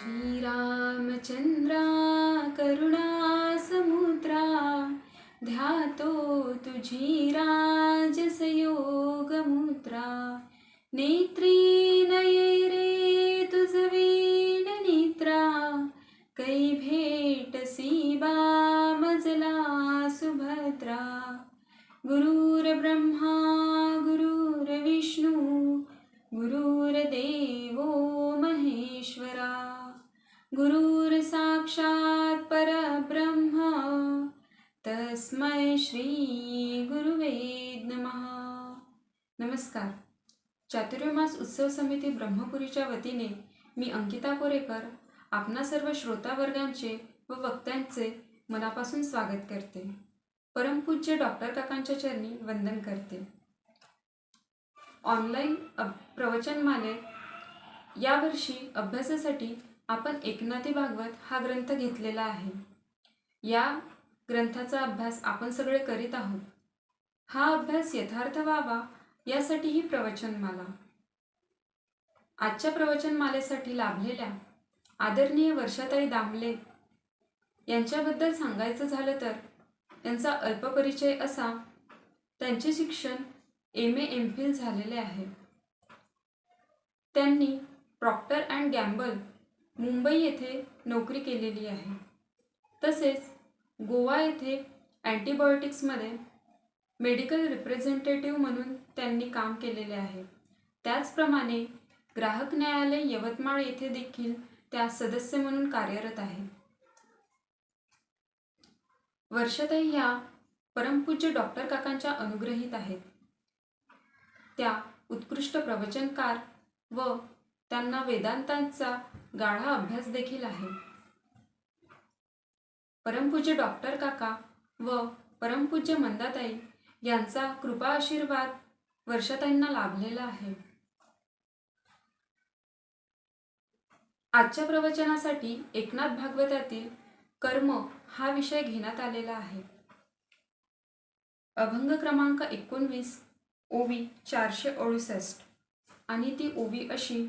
श्रीरामचंद्रा करुणा समुद्रा ध्यातो तुझी राजस योग मुद्रा नेत्री नये रे तुझ वीण निद्रा कै भेटसी बा मजला सुभद्रा गुरुर्ब्रह्मा गुरुर्विष्णू गुरुर्देवो महेश्वरा गुरुर साक्षात परब्रह्म तस्मै श्री गुरुवे नमः. नमस्कार. चातुर्मास उत्सव समिती ब्रह्मपुरीच्या वतीने मी अंकिता कोरेकर आपणा सर्व श्रोता वर्गांचे व वक्त्यांचे मनापासून स्वागत करते. परमपूज्य डॉक्टर काकांच्या चरणी वंदन करते. ऑनलाईन प्रवचनमालेत यावर्षी अभ्यासासाठी आपण एकनाथी भागवत हा ग्रंथ घेतलेला आहे. या ग्रंथाचा अभ्यास आपण सगळे करीत आहोत. हा अभ्यास यथार्थ व्हावा यासाठी ही प्रवचनमाला. आजच्या प्रवचनमालेसाठी लाभलेल्या आदरणीय वर्षाताई दामले यांच्याबद्दल सांगायचं झालं तर त्यांचा अल्पपरिचय असा. त्यांचे शिक्षण MA MPhil झालेले आहे. त्यांनी प्रॉक्टर अँड गॅम्बल मुंबई येथे नोकरी केलेली आहे. तसेच गोवा येथे अँटीबायोटिक्समध्ये मेडिकल रिप्रेझेंटेटिव्ह म्हणून त्यांनी काम केलेले आहे. त्याचप्रमाणे ग्राहक न्यायालय यवतमाळ येथे देखील त्या सदस्य म्हणून कार्यरत आहे. वर्षाताई ह्या परमपूज्य डॉक्टर काकांच्या अनुग्रहित आहेत. त्या उत्कृष्ट प्रवचनकार व त्यांना वेदांतांचा गाढा अभ्यास देखील आहे. परमपूज्य डॉक्टर काका व परमपूज्य मंदाताई यांचा कृपा आशीर्वाद वर्षाताईंना लाभलेला आहे. आजच्या प्रवचनासाठी एकनाथ भागवतातील कर्म हा विषय घेण्यात आलेला आहे. अभंग क्रमांक 19 ओवी 468 आणि ती ओवी अशी.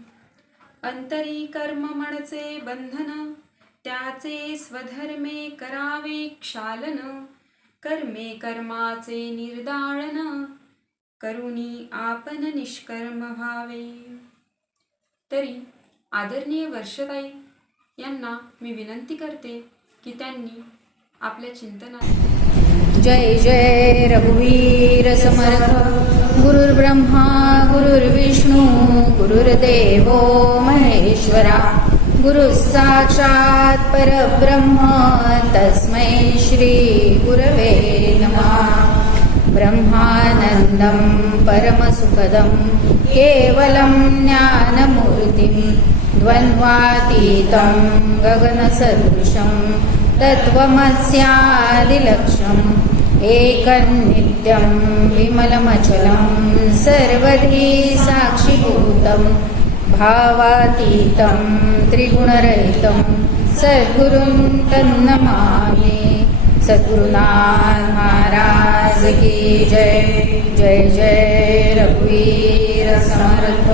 अंतरी कर्म म्हणचे बंधन त्याचे स्वधर्मे करावे क्षालन कर्मे कर्माचे निर्दाळन करुणी आपण निष्कर्म व्हावे. तरी आदरणीय वर्षताई यांना मी विनंती करते की त्यांनी आपल्या चिंतनात जय जय रघुवीर समर्थ. गुरुर्ब्रह्मा गुरुर्विष्णू गुरुर्देवो महेश्वरा गुरु साक्षात परब्रह्म तस्मै श्री गुरवे नमः. ब्रह्मानंदं परमसुखदं केवलं ज्ञानमूर्तिं द्वन्द्वातीतं गगनसदृशं तत्त्वमस्यादिलक्ष्यम् एकनित्यं विमलमचलं सर्वधी साक्षिभूतं भावातीतं त्रिगुणरहितं सद्गुरुं तन्नमामि. सद्गुरुनाथ महाराज की जय. जय जय रघुवीर समर्थ.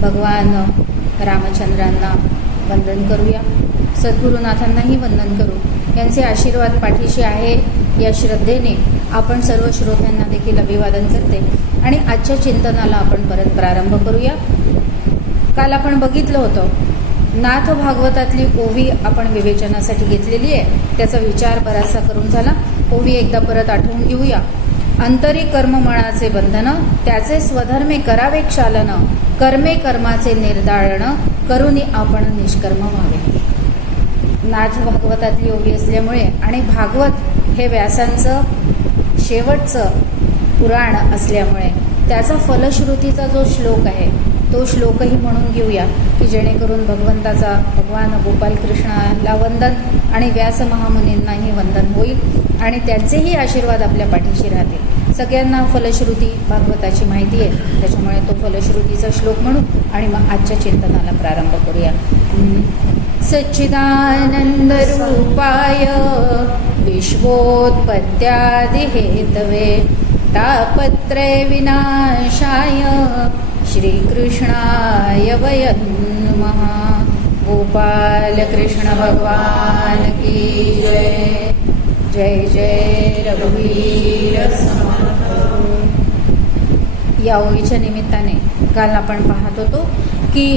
भगवान रामचंद्रांना वंदन करूया. सद्गुरुनाथांनाही वंदन करू. यांचे आशीर्वाद पाठीशी आहे या श्रद्धेने आपण सर्व श्रोत्यांना देखील अभिवादन करते आणि आजच्या चिंतनाला आपण परत प्रारंभ करूया. काल आपण बघितलं होतं नाथ भागवतातली ओवी आपण विवेचनासाठी घेतलेली आहे. त्याचा विचार बराचसा करून झाला. ओवी एकदा परत आठवून घेऊया. अंतरी कर्म मनाचे बंधन त्याचे स्वधर्मे करावे क्षालन कर्मे कर्माचे निर्दाळण करुनी आपण निष्कर्म व्हावे. नाथ भागवतातली ओवी असल्यामुळे आणि भागवत हे व्यासांचं शेवटचं पुराण असल्यामुळे त्याचा फलश्रुतीचा जो श्लोक आहे तो श्लोकही म्हणून घेऊया की जेणेकरून भगवान गोपालकृष्णाला वंदन आणि व्यास महामुनींनाही वंदन होईल आणि त्यांचेही आशीर्वाद आपल्या पाठीशी राहतील. सगळ्यांना फलश्रुती भागवताची माहिती आहे त्याच्यामुळे तो फलश्रुतीचा श्लोक म्हणू आणि मग आजच्या चिंतनाला प्रारंभ करूया. सच्चिदानंद रूपाय विश्वोत्पत्त्यादि हेतवे तापत्रय विनाशाय श्रीकृष्णाय वयं नमः। गोपाल कृष्ण भगवान की जय। जय जय रघुवीर समर्थ। या ओळीच्या निमित्ताने काल आपण पाहत होतो की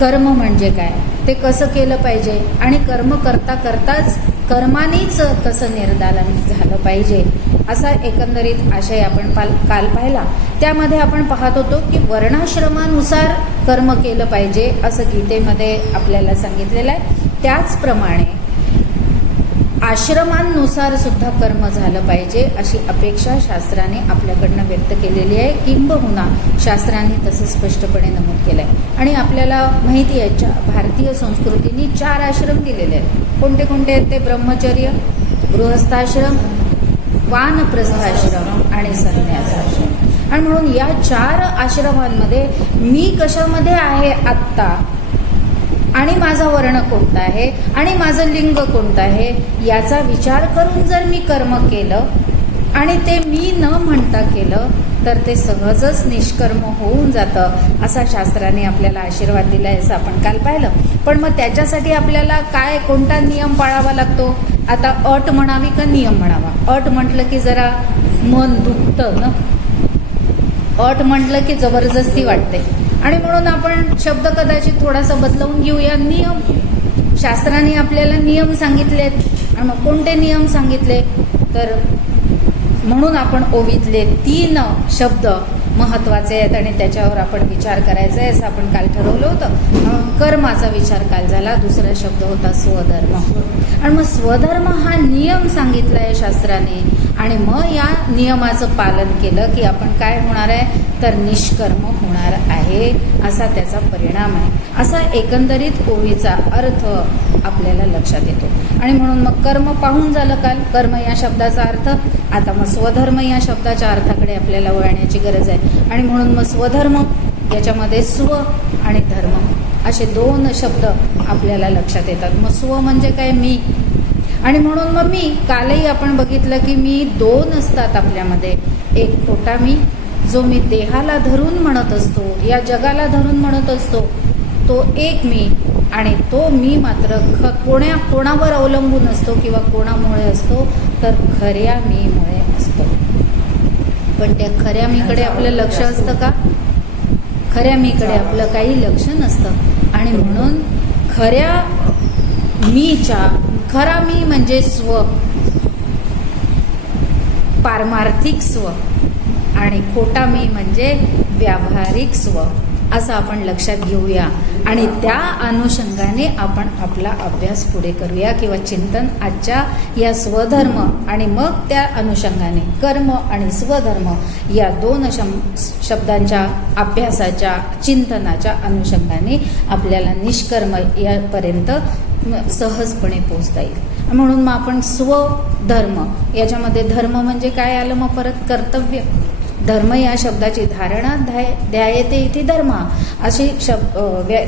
कर्म म्हणजे काय, ते कसं केलं पाहिजे आणि कर्म करता करताच कर्मानीच कसं निर्दालन झालं पाहिजे असा एकंदरीत आशय आपण काल पाहिला. त्यामध्ये आपण पाहत होतो की वर्णाश्रमानुसार कर्म केलं पाहिजे असं गीतेमध्ये आपल्याला सांगितलेलं आहे. त्याचप्रमाणे आश्रमांनुसार सुद्धा कर्म झालं पाहिजे अशी अपेक्षा शास्त्राने आपल्याकडनं व्यक्त केलेली आहे. किंबहुना शास्त्रांनी तसं स्पष्टपणे नमूद केलं आहे. आणि आपल्याला माहिती आहे भारतीय संस्कृतीने 4 आश्रम दिलेले आहेत. कोणते कोणते आहेत ते? ब्रह्मचर्य, गृहस्थाश्रम, वानप्रस्थाश्रम आणि संन्यासाश्रम. आणि म्हणून या 4 आश्रमांमध्ये मी कशामध्ये आहे आत्ता आणि माझा वर्ण कोणता आहे आणि माझं लिंग कोणतं आहे याचा विचार करून जर मी कर्म केलं आणि ते मी न म्हणता केलं तर ते सहजच निष्कर्म होऊन जातं असा शास्त्राने आपल्याला आशीर्वाद दिला आहे असं आपण काल पाहिलं. पण मग त्याच्यासाठी आपल्याला काय कोणता नियम पाळावा लागतो? आता अट म्हणावी का नियम म्हणावा? अट म्हटलं की जरा मन दुखतं ना, अट म्हटलं की जबरदस्ती वाटते आणि म्हणून आपण शब्द कदाचित थोडासा बदलवून घेऊया. नियम. शास्त्राने आपल्याला नियम सांगितलेत. आणि मग कोणते नियम सांगितले? तर म्हणून आपण ओवीतले 3 शब्द महत्त्वाचे आहेत आणि त्याच्यावर आपण विचार करायचा आहे असं आपण काल ठरवलं होतं. कर्माचा विचार काल झाला. दुसरा शब्द होता स्वधर्म. आणि मग स्वधर्म हा नियम सांगितला आहे शास्त्राने आणि मग या नियमाचं पालन केलं की आपण काय होणार आहे तर निष्कर्म होणार आहे असा त्याचा परिणाम आहे. असा एकंदरीत ओवीचा अर्थ आपल्याला लक्षात येतो. आणि म्हणून मग कर्म पाहून झालं काल कर्म या शब्दाचा अर्थ. आता मग स्वधर्म या शब्दाच्या अर्थाकडे आपल्याला वळण्याची गरज आहे. आणि म्हणून मग स्वधर्म याच्यामध्ये स्व आणि धर्म असे 2 शब्द आपल्याला लक्षात येतात. मग स्व म्हणजे काय? मी. आणि म्हणून मग मी कालही आपण बघितलं की मी 2 असतात आपल्यामध्ये. एक खोटा मी जो मी देहाला धरून म्हणत असतो, या जगाला धरून म्हणत असतो, तो एक मी. आणि तो मी मात्र कोणावर अवलंबून असतो किंवा कोणामुळे असतो तर खऱ्या मीमुळे असतो. पण त्या खऱ्या मीकडे आपलं लक्ष असतं का? खऱ्या मीकडे आपलं काही लक्ष नसतं. आणि म्हणून खऱ्या मीच्या खरा मी म्हणजे स्व, पारमार्थिक स्व आणि खोटा मी म्हणजे व्यावहारिक स्व असं आपण लक्षात घेऊया. आणि त्या अनुषंगाने आपण आपला अभ्यास पुढे करूया किंवा चिंतन आजच्या या स्वधर्म आणि मग त्या अनुषंगाने कर्म आणि स्वधर्म या 2 शब्दांच्या अभ्यासाच्या चिंतनाच्या अनुषंगाने आपल्याला निष्कर्म यापर्यंत सहजपणे पोहोचता येईल. म्हणून मग आपण स्वधर्म याच्यामध्ये धर्म म्हणजे काय आलं? मग परत कर्तव्य. धर्म या शब्दाची धारणा ध्यायते इथे धर्म अशी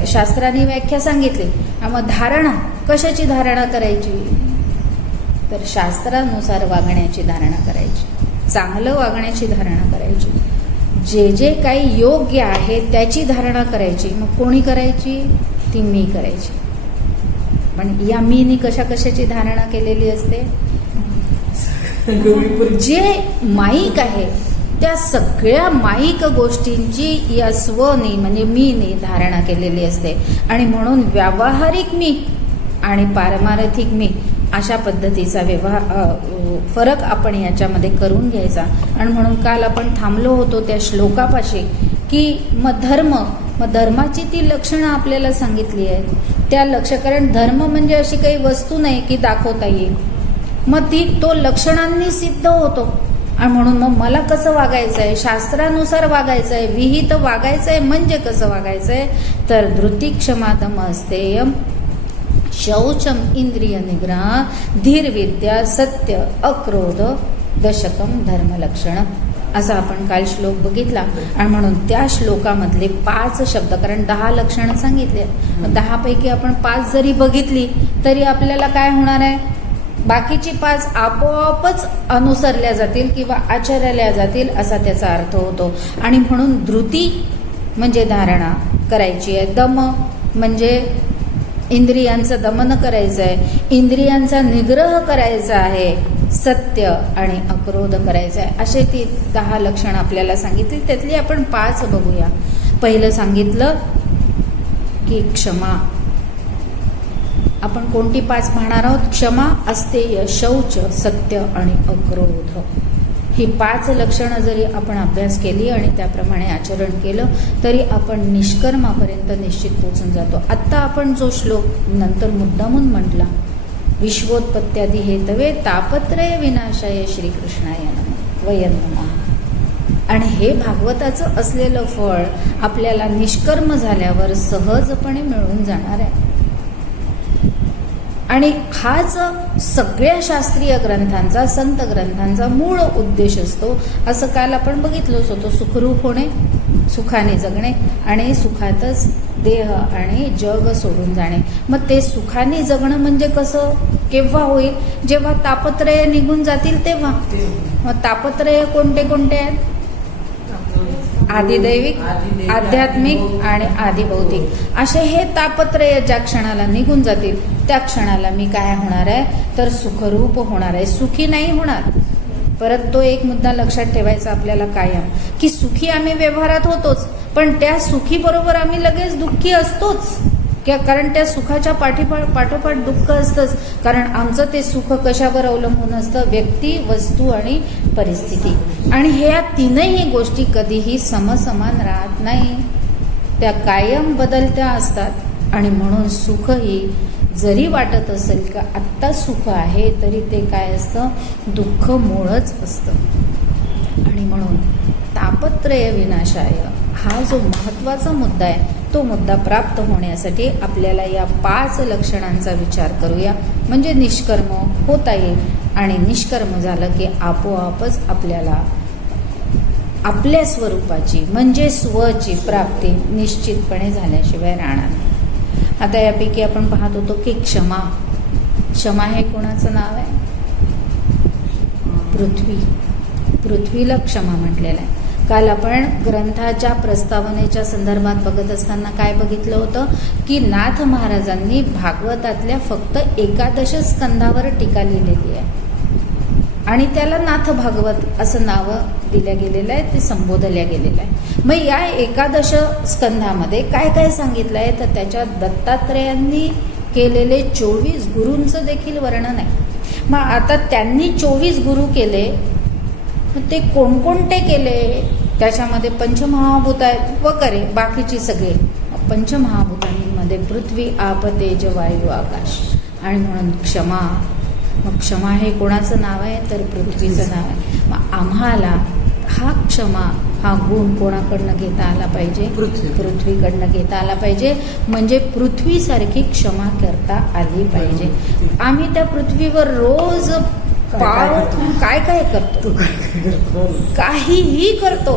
शास्त्राने व्याख्या सांगितली. मग धारणा कशाची धारणा करायची? तर शास्त्रानुसार वागण्याची धारणा करायची, चांगलं वागण्याची धारणा करायची, जे जे काही योग्य आहे त्याची धारणा करायची. मग कोणी करायची? ती मी करायची. पण या मीनी कशाची धारणा केलेली असते? जे माईक आहे त्या सगळ्या माईक गोष्टींची या स्वनी म्हणजे मीने धारणा केलेली असते. आणि म्हणून व्यावहारिक मी आणि पारमार्थिक मी अशा पद्धतीचा फरक आपण याच्यामध्ये करून घ्यायचा. आणि म्हणून काल आपण थांबलो होतो त्या श्लोकापाशी की मग धर्माची ती लक्षणं आपल्याला सांगितली आहेत. त्या कारण धर्म म्हणजे अशी काही वस्तू नाही की दाखवता येईल. मग तो लक्षणांनी सिद्ध होतो. आणि म्हणून मग मला कसं वागायचं आहे? शास्त्रानुसार वागायचं आहे. विहित वागायचं आहे म्हणजे कसं वागायचं आहे? तर धृती क्षमा दम अस्तेयम शौचम इंद्रिय निग्रह धीर विद्या सत्य अक्रोध दशकम धर्मलक्षण असा आपण काल श्लोक बघितला. आणि म्हणून त्या श्लोकामधले 5 शब्द, कारण 10 लक्षणं सांगितले, 10 पैकी आपण 5 जरी बघितली तरी आपल्याला काय होणार आहे? बाकीची 5 आपोआपच अनुसरल्या जातील किंवा आचरल्या जातील असा त्याचा अर्थ होतो. आणि म्हणून धृती म्हणजे धारणा, करायची आहे. दम म्हणजे इंद्रियांचं दमन करायचं आहे, इंद्रियांचा निग्रह करायचा आहे, सत्य आणि अक्रोध करायचा आहे. असे ती 10 लक्षणं आपल्याला सांगितली. त्यातली आपण 5 बघूया. पहिलं सांगितलं की क्षमा. आपण कोणती 5 पाहणार आहोत? क्षमा, अस्तेय, शौच, सत्य आणि अक्रोध. ही 5 लक्षणं जरी आपण अभ्यास केली आणि त्याप्रमाणे आचरण केलं तरी आपण निष्कर्मापर्यंत निश्चित पोचून जातो. आत्ता आपण जो श्लोक नंतर मुद्दामून म्हटला, विश्वोत्पत्त्यादी हेतवे तापत्रय विनाशाय श्रीकृष्णाय नमः वयं नमः. आणि हे भागवताचं असलेलं फळ आपल्याला निष्कर्म झाल्यावर सहजपणे मिळून जाणार आहे. आणि हाच सगळ्या शास्त्रीय ग्रंथांचा, संत ग्रंथांचा मूळ उद्देश असतो. असं काल आपण बघितलंच होतं. सुखरूप होणे, सुखाने जगणे आणि सुखातच देह आणि जग सोडून जाणे. मग ते सुखाने जगणं म्हणजे कसं, केव्हा होईल? जेव्हा तापत्रय निघून जातील तेव्हा. मग तापत्रय कोणते कोणते आहेत? आदिदैविक, आध्यात्मिक आणि आदिभौतिक. असे हे तापत्रय ज्या क्षणाला निघून जातील त्या क्षणाला मी काय होणार आहे तर सुखरूप होणार आहे, सुखी नाही होणार. परत तो एक मुद्दा लक्षात ठेवायचा आपल्याला कायम, की सुखी आम्ही व्यवहारात होतोच, पण त्या सुखी बरोबर आम्ही लगेच दुःखी असतोच. कारण त्या सुखाच्या पाठोपाठ दुःख असतंच. कारण आमचं ते सुख कशावर अवलंबून असतं? व्यक्ती, वस्तू आणि परिस्थिती. आणि ह्या 3ही गोष्टी कधीही समसमान राहत नाही, त्या कायम बदलत्या असतात. आणि म्हणून सुखही जरी वाटत असेल का आत्ता सुख आहे तरी ते काय असतं? दुःख मूळच असतं. आणि म्हणून तापत्रय विनाशाय हा जो महत्त्वाचा मुद्दा आहे तो मुद्दा प्राप्त होण्यासाठी आपल्याला या 5 लक्षणांचा विचार करूया. म्हणजे निष्कर्म होता येईल. आणि निष्कर्म झालं की आपोआपच आपल्याला आपल्या स्वरूपाची म्हणजे स्वची प्राप्ती निश्चितपणे झाल्याशिवाय राहणार नाही. आता यापैकी आपण पाहत होतो की क्षमा. क्षमा हे कोणाचं नाव आहे? पृथ्वीला क्षमा म्हटलेलं आहे. काल आपण ग्रंथाच्या प्रस्तावनेच्या संदर्भात बघत असताना काय बघितलं होतं की नाथ महाराजांनी भागवतातल्या फक्त 11 स्कंधावर टीका लिहिलेली आहे आणि त्याला नाथ भागवत असं नाव दिलं गेलेलं आहे, ते संबोधल्या गेलेलं आहे. मग या 11 स्कंधामध्ये काय काय सांगितलं आहे तर त्याच्यात दत्तात्रेयांनी केलेले 24 गुरूंचं देखील वर्णन आहे. मग आता त्यांनी 24 गुरु केले, ते कोणकोणते केले? त्याच्यामध्ये पंचमहाभूत आहेत वगैरे बाकीची सगळे. पंचमहाभूतांमध्ये पृथ्वी, आप, तेज, वायू, आकाश. आणि म्हणून क्षमा. मग क्षमा हे कोणाचं नाव आहे तर पृथ्वीचं नाव आहे. मग आम्हाला हा क्षमा हा गुण कोणाकडनं घेता आला पाहिजे? पृथ्वीकडनं घेता आला पाहिजे. म्हणजे पृथ्वीसारखी क्षमा करता आली पाहिजे. आम्ही त्या पृथ्वीवर रोज काय काय करतो, काहीही करतो,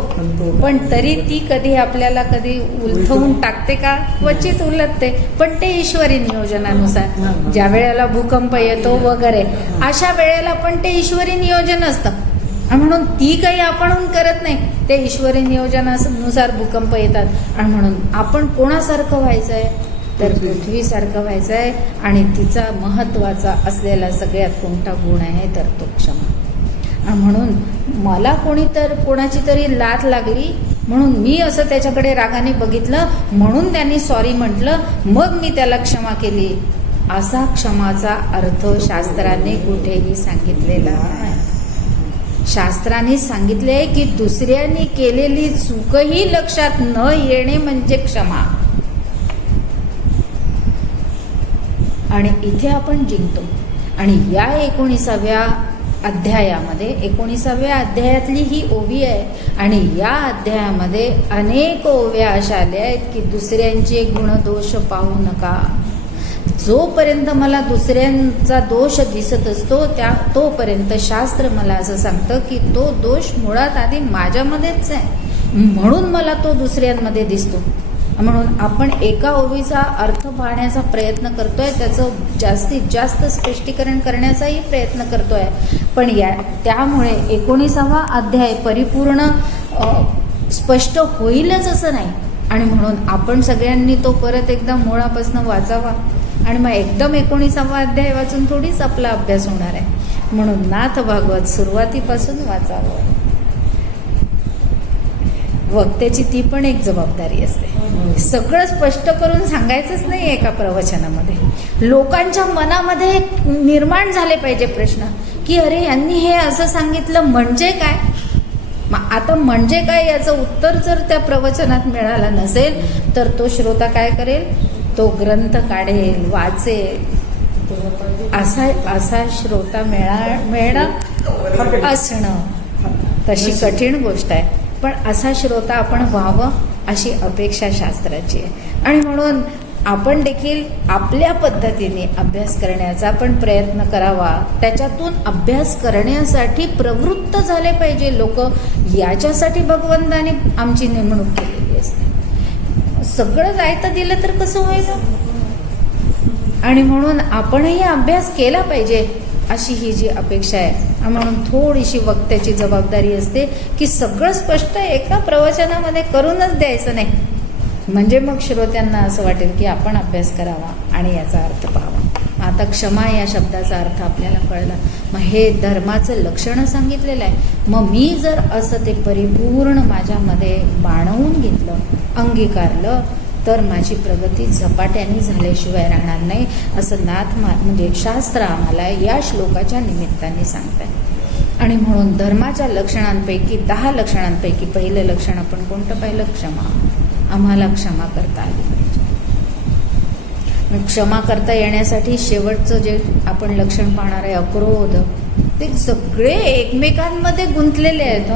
पण तरी ती कधी आपल्याला कधी उलथवून टाकते का? क्वचित उलटते, पण ते ईश्वरी नियोजनानुसार. ज्या वेळेला भूकंप येतो वगैरे अशा वेळेला पण ते ईश्वरी नियोजन असतं. म्हणून ती काही आपणहून करत नाही, ते ईश्वरी नियोजनानुसार भूकंप येतात. आणि म्हणून आपण कोणासारखं व्हायचं आहे तर पृथ्वीसारखं व्हायचं आहे. आणि तिचा महत्त्वाचा असलेला सगळ्यात कोणता गुण आहे तर तो क्षमा. आणि म्हणून मला कोणाची तरी लाथ लागली म्हणून मी असं त्याच्याकडे रागाने बघितलं, म्हणून त्यांनी सॉरी म्हटलं, मग मी त्याला क्षमा केली, असा क्षमाचा अर्थ शास्त्राने कुठेही सांगितलेला नाही. शास्त्राने सांगितले की दुसऱ्यांनी केलेली चूकही लक्षात न येणे म्हणजे क्षमा. आणि इथे आपण जिंकतो. आणि या 19व्या अध्यायामध्ये 19व्या अध्यायातली ही ओवी आहे. आणि या अध्यायामध्ये अनेक ओव्या अशा आल्या आहेत की दुसऱ्यांचे गुणदोष पाहू नका. जोपर्यंत मला दुसऱ्यांचा दोष दिसत असतो तोपर्यंत शास्त्र मला असं सांगतं की तो दोष मुळात आधी माझ्यामध्येच आहे, म्हणून मला तो दुसऱ्यांमध्ये दिसतो. म्हणून आपण एका ओवीचा अर्थ पाहण्याचा प्रयत्न करतोय, त्याचं जास्तीत जास्त स्पष्टीकरण करण्याचाही प्रयत्न करतोय. पण त्यामुळे 19वा अध्याय परिपूर्ण स्पष्ट होईलच असं नाही. आणि म्हणून आपण सगळ्यांनी तो परत एकदा मुळापासून वाचावा आणि मग एकदम 19वा अध्याय वाचून थोडीच आपला अभ्यास होणार आहे. म्हणून नाथ भागवत सुरुवातीपासून वाचावं. वक्त्याची ती पण एक जबाबदारी असते. सगळं स्पष्ट करून सांगायचंच नाही एका प्रवचनामध्ये. लोकांच्या मनामध्ये निर्माण झाले पाहिजे प्रश्न की अरे यांनी हे असं सांगितलं म्हणजे काय. आता म्हणजे काय याचं उत्तर जर त्या प्रवचनात मिळालं नसेल तर तो श्रोता काय करेल, तो ग्रंथ काढेल, वाचेल. असा श्रोता मिळणं असणं तशी कठीण गोष्ट आहे, पण असा श्रोता आपण व्हावं अशी अपेक्षा शास्त्राची आहे. आणि म्हणून आपण देखील आपल्या पद्धतीने अभ्यास करण्याचा पण प्रयत्न करावा. त्याच्यातून अभ्यास करण्यासाठी प्रवृत्त झाले पाहिजे लोक. याच्यासाठी भगवंताने आमची नेमणूक केलेली असते. सगळं जायचं दिलं तर कसं व्हायचं. आणि म्हणून आपणही अभ्यास केला पाहिजे अशी ही जी अपेक्षा आहे. म्हणून थोडीशी वक्त्याची जबाबदारी असते की सगळं स्पष्ट एका प्रवचनामध्ये करूनच द्यायचं नाही, म्हणजे मग श्रोत्यांना असं वाटेल की आपण अभ्यास करावा आणि याचा अर्थ पाहावा. आता क्षमा या शब्दाचा अर्थ आपल्याला कळला. मग हे धर्माचं लक्षण सांगितलेलं आहे. मग मी जर असं ते परिपूर्ण माझ्यामध्ये बाणवून घेतलं, अंगीकारलं, तर माझी प्रगती झपाट्याने झाल्याशिवाय राहणार नाही असं म्हणजे शास्त्र आम्हाला या श्लोकाच्या निमित्ताने सांगत आहे. आणि म्हणून धर्माच्या लक्षणांपैकी 10 लक्षणांपैकी पहिलं लक्षण आपण कोणतं पाहिलं? क्षमा. आम्हाला क्षमा करता आली पाहिजे. क्षमा करता येण्यासाठी शेवटचं जे आपण लक्षण पाहणार आहे अक्रोध, ते सगळे एकमेकांमध्ये गुंतलेले आहेत.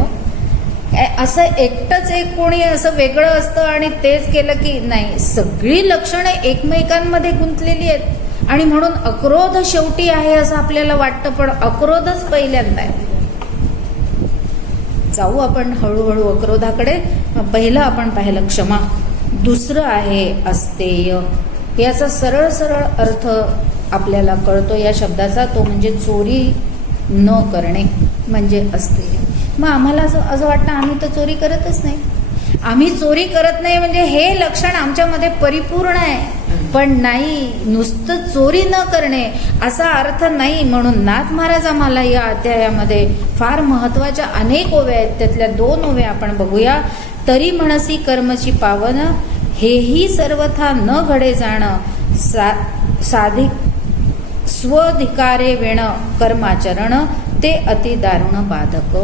असं एकटंच एक कोणी असं वेगळं असतं आणि तेच केलं की नाही, सगळी लक्षणे एकमेकांमध्ये गुंतलेली आहेत. आणि म्हणून अक्रोध शेवटी आहे असं आपल्याला वाटतं, पण अक्रोधच पहिल्यांदा आहे. जाऊ आपण हळूहळू अक्रोधाकडे. पहिलं आपण पाहिलं क्षमा. दुसरं आहे अस्तेय. याचा सरळ सरळ अर्थ आपल्याला कळतो या शब्दाचा, तो म्हणजे चोरी न करणे म्हणजे अस्तेय. मग आम्हाला असं वाटतं आम्ही तर चोरी करतच नाही. आम्ही चोरी करत नाही म्हणजे हे लक्षण आमच्यामध्ये परिपूर्ण आहे, पण नाही, नुसतं चोरी न करणे असा अर्थ नाही. म्हणून नाथ महाराज आम्हाला या अध्यायामध्ये फार महत्वाच्या अनेक ओव्या आहेत, त्यातल्या 2 ओव्या आपण बघूया. तरी म्हणसी कर्मची पावन, हेही सर्वथा न घडे जाणं, साधिक स्वधिकारे वेण कर्माचरण, ते अति दारुण बाधक.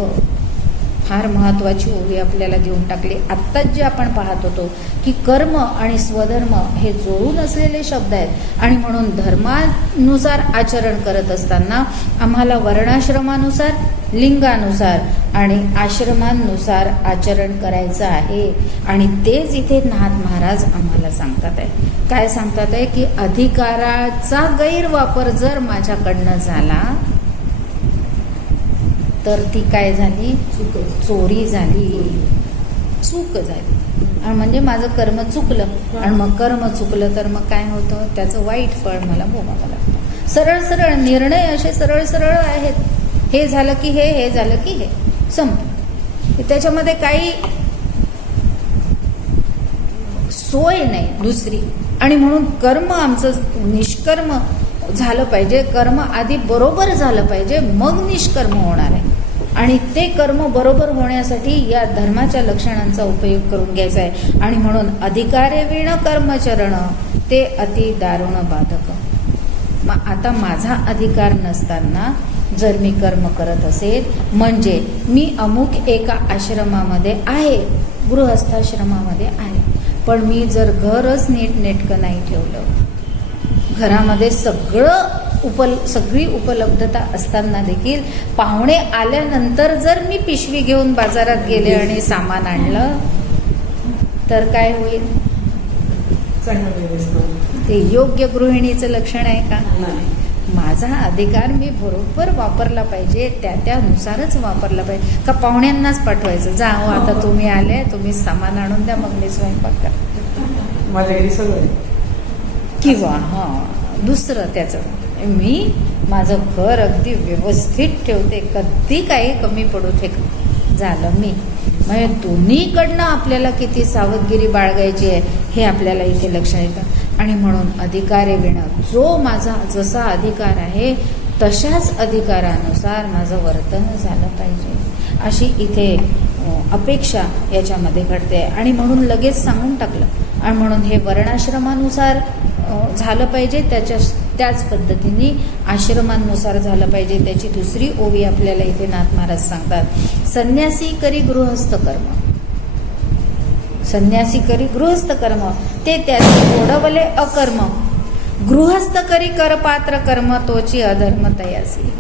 फार महत्वाची ओवी आपल्याला देऊन टाकली. आत्ताच जे आपण पाहत होतो की कर्म आणि स्वधर्म हे जोडून असलेले शब्द आहेत. आणि म्हणून धर्मानुसार आचरण करत असताना आम्हाला वर्णाश्रमानुसार, लिंगानुसार आणि आश्रमांनुसार आचरण करायचं आहे. आणि तेच इथे नाथ महाराज आम्हाला सांगतात आहे. काय सांगतात आहे की अधिकाराचा गैरवापर जर माझ्याकडनं झाला तर ती काय झाली? चोरी झाली, चूक झाली. आणि म्हणजे माझं कर्म चुकलं. आणि मग कर्म चुकलं तर मग काय होतं? त्याचं वाईट फळ मला भोगावं लागतं. सरळ सरळ निर्णय असे सरळ सरळ आहेत. हे झालं की हे झालं की हे संपलं. त्याच्यामध्ये काही सोय नाही दुसरी. आणि म्हणून कर्म आमचं निष्कर्म झालं पाहिजे. कर्म आधी बरोबर झालं पाहिजे, मग निष्कर्म होणार आहे. आणि ते कर्म बरोबर होण्यासाठी या धर्माच्या लक्षणांचा उपयोग करून घ्यायचा आहे. आणि म्हणून अधिकारे विण कर्मचरण, ते अति दारुण बाधक. मग आता माझा अधिकार नसताना जर मी कर्म करत असेल, म्हणजे मी अमुक एका आश्रमामध्ये आहे, गृहस्थाश्रमामध्ये आहे, पण मी जर घरच नीटनेटकं नाही ठेवलं, घरामध्ये सगळी उपलब्धता असताना देखील पाहुणे आल्यानंतर जर मी पिशवी घेऊन बाजारात गेले आणि सामान आणलं तर काय होईल? ते योग्य गृहिणीचं लक्षण आहे का? माझा अधिकार मी बरोबर वापरला पाहिजे, त्यानुसारच वापरला पाहिजे. का पाहुण्यांनाच पाठवायचं, जा हो आता तुम्ही आले, तुम्ही सामान आणून द्या, मग मी स्वयंपाक कर माझ्या घरी सगळं. किंवा दुसरं त्याचं मी माझं घर अगदी व्यवस्थित ठेवते, कधी काही कमी पडू झालं मी म्हणजे दोन्हीकडनं आपल्याला किती सावधगिरी बाळगायची आहे हे आपल्याला इथे लक्षात येतं. आणि म्हणून अधिकारेविणं जो माझा जसा अधिकार आहे तशाच अधिकारानुसार माझं वर्तन झालं पाहिजे, अशी इथे अपेक्षा याच्यामध्ये घडते. आणि म्हणून लगेच सांगून टाकलं. आणि म्हणून हे वर्णाश्रमानुसार झालं पाहिजे, त्याच पद्धतीने आश्रमानुसार झालं पाहिजे. त्याची दुसरी ओवी आपल्याला इथे नाथ महाराज सांगतात, संन्यासी करी गृहस्थ कर्म. संन्यासी करी गृहस्थ कर्म, ते त्याचे ओढवले अकर्म. गृहस्थ करी करपात्र कर्म, तोची अधर्म तयासी.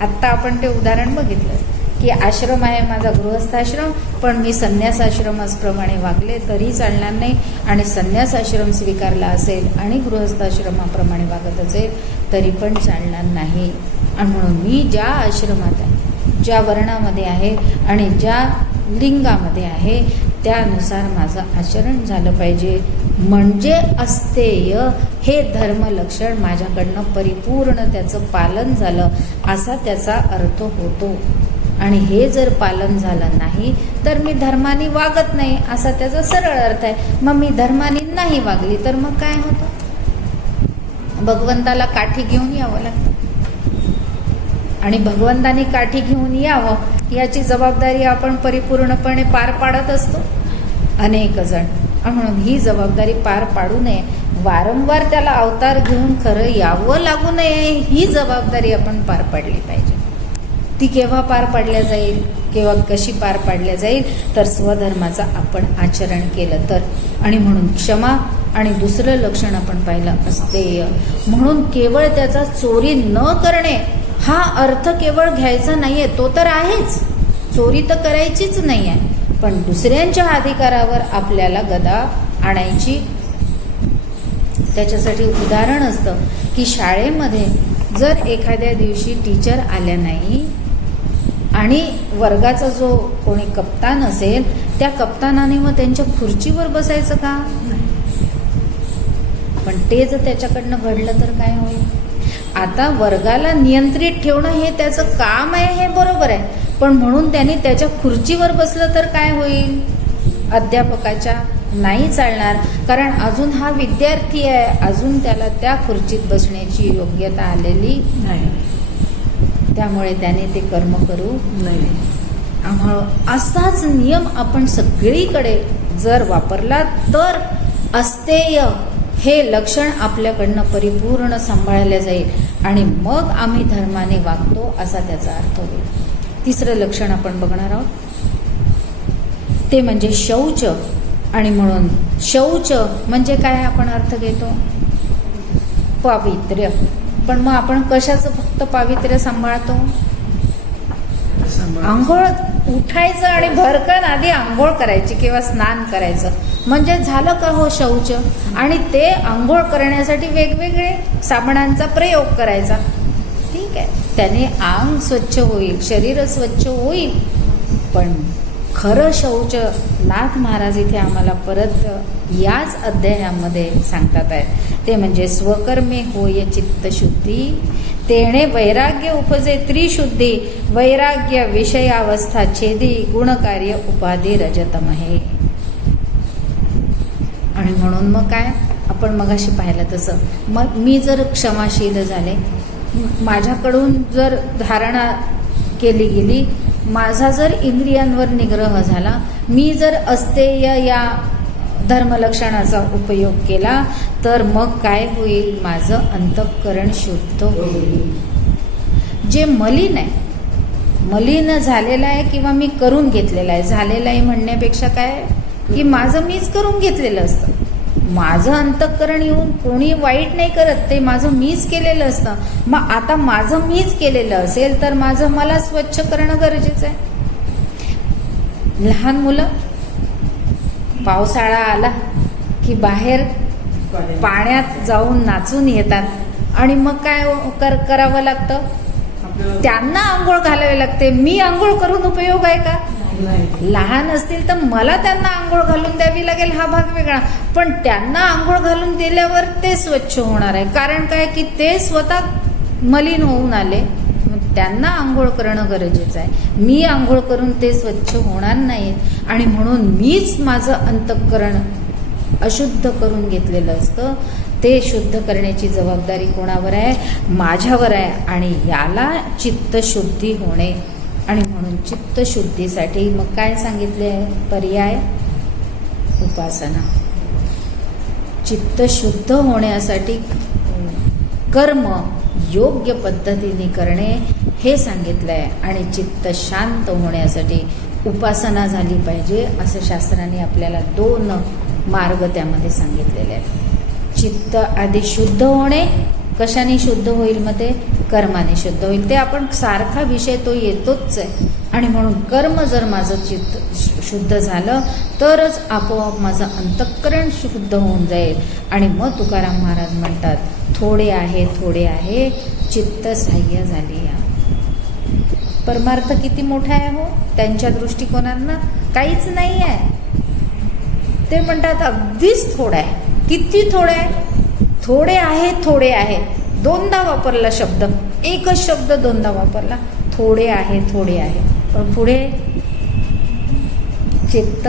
आत्ता आपण ते उदाहरण बघितलं की आश्रम आहे माझा गृहस्थाश्रम, पण मी संन्यासाश्रमाप्रमाणे वागले तरी चालणार नाही, आणि संन्यासाश्रम स्वीकारला असेल आणि गृहस्थाश्रमाप्रमाणे वागत असेल तरी पण चालणार नाही. आणि म्हणून मी ज्या आश्रमात आहे, ज्या वर्णामध्ये आहे आणि ज्या लिंगामध्ये आहे त्यानुसार माझं आचरण झालं पाहिजे. म्हणजे अस्तेय हे धर्मलक्षण माझ्याकडनं परिपूर्ण त्याचं पालन झालं असा त्याचा अर्थ होतो. आणि हे जर पालन झालं नाही तर मी धर्माने वागत नाही असा त्याचा सरळ अर्थ आहे. मग मी धर्माने नाही वागली तर मग काय होतं? भगवंताला काठी घेऊन यावं लागतं, आणि भगवंताने काठी घेऊन यावं याची जबाबदारी आपण परिपूर्णपणे पार पाडत असतो अनेक जण. म्हणून ही जबाबदारी पार पाडू नये, वारंवार त्याला अवतार घेऊन खरं यावं लागू नये, ही जबाबदारी आपण पार पाडली पाहिजे. ती केव्हा पार पाडल्या जाईल, केव्हा कशी पार पाडल्या जाईल, तर स्वधर्माचं आपण आचरण केलं तर. आणि म्हणून क्षमा, आणि दुसरं लक्षण आपण पाहिलं अस्तेय. म्हणून केवळ त्याचा चोरी न करणे हा अर्थ केवळ घ्यायचा नाहीये, तो तर आहेच, चोरी तर करायचीच नाही आहे, पण दुसऱ्यांच्या अधिकारावर आपल्याला गदा आणायची. त्याच्यासाठी उदाहरण असतं की शाळेमध्ये जर एखाद्या दिवशी टीचर आल्या नाही आणि वर्गाचा जो कोणी कप्तान असेल त्या कप्तानाने मग त्यांच्या खुर्चीवर बसायचं का? पण ते जर त्याच्याकडनं घडलं तर काय होईल? आता वर्गाला नियंत्रित ठेवणं हे त्याचं काम आहे, हे बरोबर आहे, पण म्हणून त्यांनी त्याच्या खुर्चीवर बसलं तर काय होईल? अध्यापकाच्या नाही चालणार, कारण अजून हा विद्यार्थी आहे, अजून त्याला त्या खुर्चीत बसण्याची योग्यता आलेली नाही, त्यामुळे त्याने ते कर्म करू नये. असाच नियम आपण सगळीकडे जर वापरला तर अस्तेय हे लक्षण आपल्याकडनं परिपूर्ण सांभाळले जाईल आणि मग आम्ही धर्माने वागतो असा त्याचा अर्थ होईल. तिसरं लक्षण आपण बघणार आहोत ते म्हणजे शौच. आणि म्हणून शौच म्हणजे काय आपण अर्थ घेतो? पावित्र्य. पण मग आपण कशाचं फक्त पावित्र्य सांभाळतो? आंघोळ उठायचं आणि भरकन आधी आंघोळ करायची किंवा स्नान करायचं म्हणजे झालं का हो शौच? आणि ते आंघोळ करण्यासाठी वेगवेगळे साबणांचा प्रयोग करायचा, ठीक आहे, त्याने अंग स्वच्छ होईल, शरीर स्वच्छ होईल, पण खरं शौच नाथ महाराज इथे आम्हाला परत याच अध्यायामध्ये सांगतात आहे ते म्हणजे स्वकर्मे होय चित्तशुद्धी, तेणे वैराग्य उपजे त्रिशुद्धी, वैराग्य विषयावस्था छेदी, गुणकार्य उपाधी रजतमहे. आणि म्हणून मग काय आपण मगाशी पाहिलं तसं मग मी जर क्षमाशील झाले, माझ्याकडून जर धारणा केली गेली, माझा जर इंद्रियांवर निग्रह झाला, मी जर अस्तेय या धर्मलक्षणाचा उपयोग केला तर मग काय होईल? माझं अंतःकरण शुद्ध होईल. जे मलिन आहे, मलिन झालेलं आहे किंवा मी करून घेतलेलं आहे, झालेलं आहे म्हणण्यापेक्षा काय की माझं मीच करून घेतलेलं असतं, माझं अंतःकरण येऊन कोणी वाईट नाही करत, ते माझं मीच केलेलं असतं. मग आता माझं मीच केलेलं असेल तर माझं मला स्वच्छ करणं गरजेचं आहे. लहान मुलं पावसाळा आला की बाहेर पाण्यात जाऊन नाचून येतात आणि मग काय करावं लागतं? त्यांना आंघोळ घालावी लागते. मी आंघोळ करून उपयोग आहे का? लहान असतील तर मला त्यांना आंघोळ घालून द्यावी लागेल, हा भाग वेगळा, पण त्यांना आंघोळ घालून दिल्यावर ते स्वच्छ होणार आहे. कारण काय की ते स्वतः मलिन होऊन आले, त्यांना आंघोळ करणं गरजेचं आहे. मी आंघोळ करून ते स्वच्छ होणार नाहीत आणि म्हणून मीच माझं अंतःकरण अशुद्ध करून घेतलेलं असतं. ते शुद्ध करण्याची जबाबदारी कोणावर आहे? माझ्यावर आहे. आणि याला चित्तशुद्धी होणे. आणि म्हणून चित्तशुद्धीसाठी मग काय सांगितले आहे? पर्याय उपासना. चित्तशुद्ध होण्यासाठी कर्म योग्य पद्धतीने करणे हे सांगितलं आहे. आणि चित्त शांत होण्यासाठी उपासना झाली पाहिजे असं शास्त्राने आपल्याला 2 मार्ग त्यामध्ये सांगितलेले आहेत. चित्त आधी शुद्ध होणे. कशाने शुद्ध होईल? मग ते कर्माने शुद्ध होईल. ते आपण सारखा विषय तो येतोच आहे. आणि म्हणून कर्म जर माझं चित्त शुद्ध झालं तरच आपोआप माझं अंतःकरण शुद्ध होऊन जाईल. आणि मग तुकाराम महाराज म्हणतात, थोडे आहे चित्त साह्य झाली. परमार्थ किती मोठा आहे हो त्यांच्या दृष्टिकोनातनं? काहीच नाही आहे. ते म्हणतात अगदीच थोडं आहे. किती थोडं आहे? थोडे आहे. 2दा वापरला शब्द, एकच शब्द 2दा वापरला. थोडे आहे. पण पुढे चित्त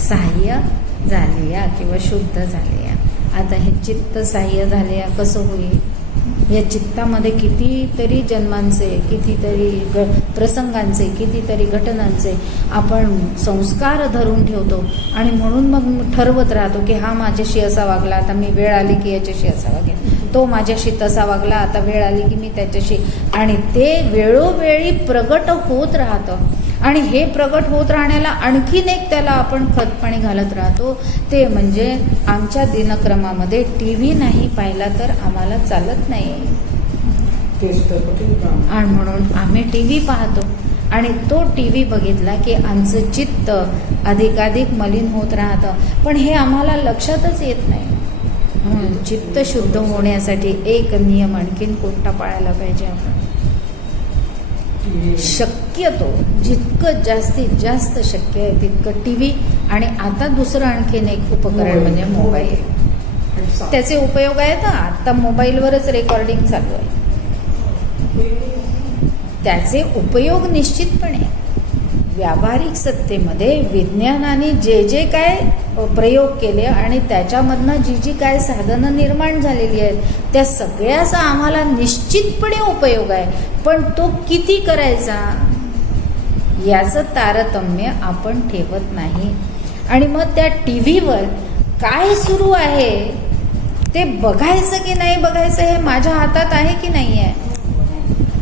साह्य झाले किंवा शुद्ध झाले. आता हे चित्त साह्य झाले कसं होईल? या चित्तामध्ये कितीतरी जन्मांचे, कितीतरी प्रसंगांचे, कितीतरी घटनांचे आपण संस्कार धरून ठेवतो. आणि म्हणून मग ठरवत राहतो की हा माझ्याशी असा वागला, आता मी वेळ आली की याच्याशी असा वागेल. तो माझ्याशी तसा वागला, आता वेळ आली की मी त्याच्याशी. आणि ते वेळोवेळी प्रगट होत राहतं. आणि हे प्रगट होत राहण्याला आणखीन एक त्याला आपण खतपाणी घालत राहतो. ते म्हणजे आमच्या दिनक्रमामध्ये TV नाही पाहिला तर आम्हाला चालत नाही. आणि म्हणून आम्ही TV पाहतो. आणि तो TV बघितला की आमचं चित्त अधिकाधिक मलिन होत राहतं. पण हे आम्हाला लक्षातच येत नाही. म्हणून चित्त शुद्ध होण्यासाठी एक नियम आणखीन कोणता पाळायला पाहिजे? आपण शक्यतो जितकं जास्तीत जास्त शक्य आहे तितकं TV. आणि आता दुसरं आणखीन एक उपकरण म्हणजे मोबाईल. त्याचे उपयोग आहेत. आता मोबाईलवरच रेकॉर्डिंग चालू आहे. त्याचे उपयोग निश्चितपणे व्यावहारिक सत्तेमध्ये विज्ञानाने जे काय प्रयोग केले आणि त्याच्यामधनं जी काय साधनं निर्माण झालेली आहेत त्या सगळ्याचा आम्हाला निश्चितपणे उपयोग आहे. पण तो किती करायचा याचं तारतम्य आपण ठेवत नाही. आणि मग त्या TVवर काय सुरू आहे ते बघायचं की नाही बघायचं हे माझ्या हातात आहे की नाही आहे.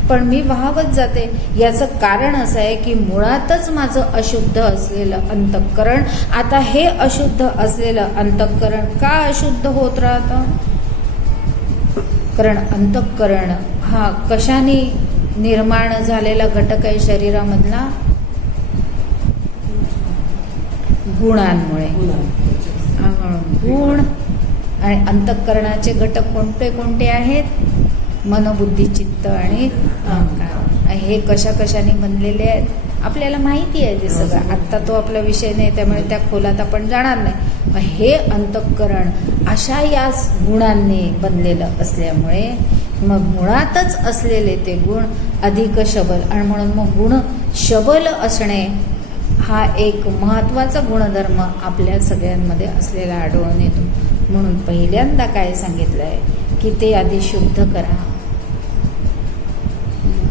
पण मी वाहवत जाते. याचं कारण असं आहे की मुळातच माझं अशुद्ध असलेलं अंतःकरण, आता हे अशुद्ध असलेलं अंतःकरण का अशुद्ध होत राहतं? कारण अंतःकरण हा कशाने निर्माण झालेला घटक आहे शरीरामधला? गुणांमुळे. गुण आणि अंतःकरणाचे घटक कोणते कोणते आहेत? मन, बुद्धी, चित्त आणि अहंकार. हे कशाने बनलेले आहेत आपल्याला माहिती आहे ते सगळं. आत्ता तो आपला विषय नाही त्यामुळे त्या खोलात आपण जाणार नाही. हे अंतःकरण अशा या गुणांनी बनलेलं असल्यामुळे मग मुळातच असलेले ते गुण अधिक शबल. आणि म्हणून मग गुण शबल असणे हा एक महत्त्वाचा गुणधर्म आपल्या सगळ्यांमध्ये असलेला आढळून येतो. म्हणून पहिल्यांदा काय सांगितलं आहे की ते आधी शुद्ध करा.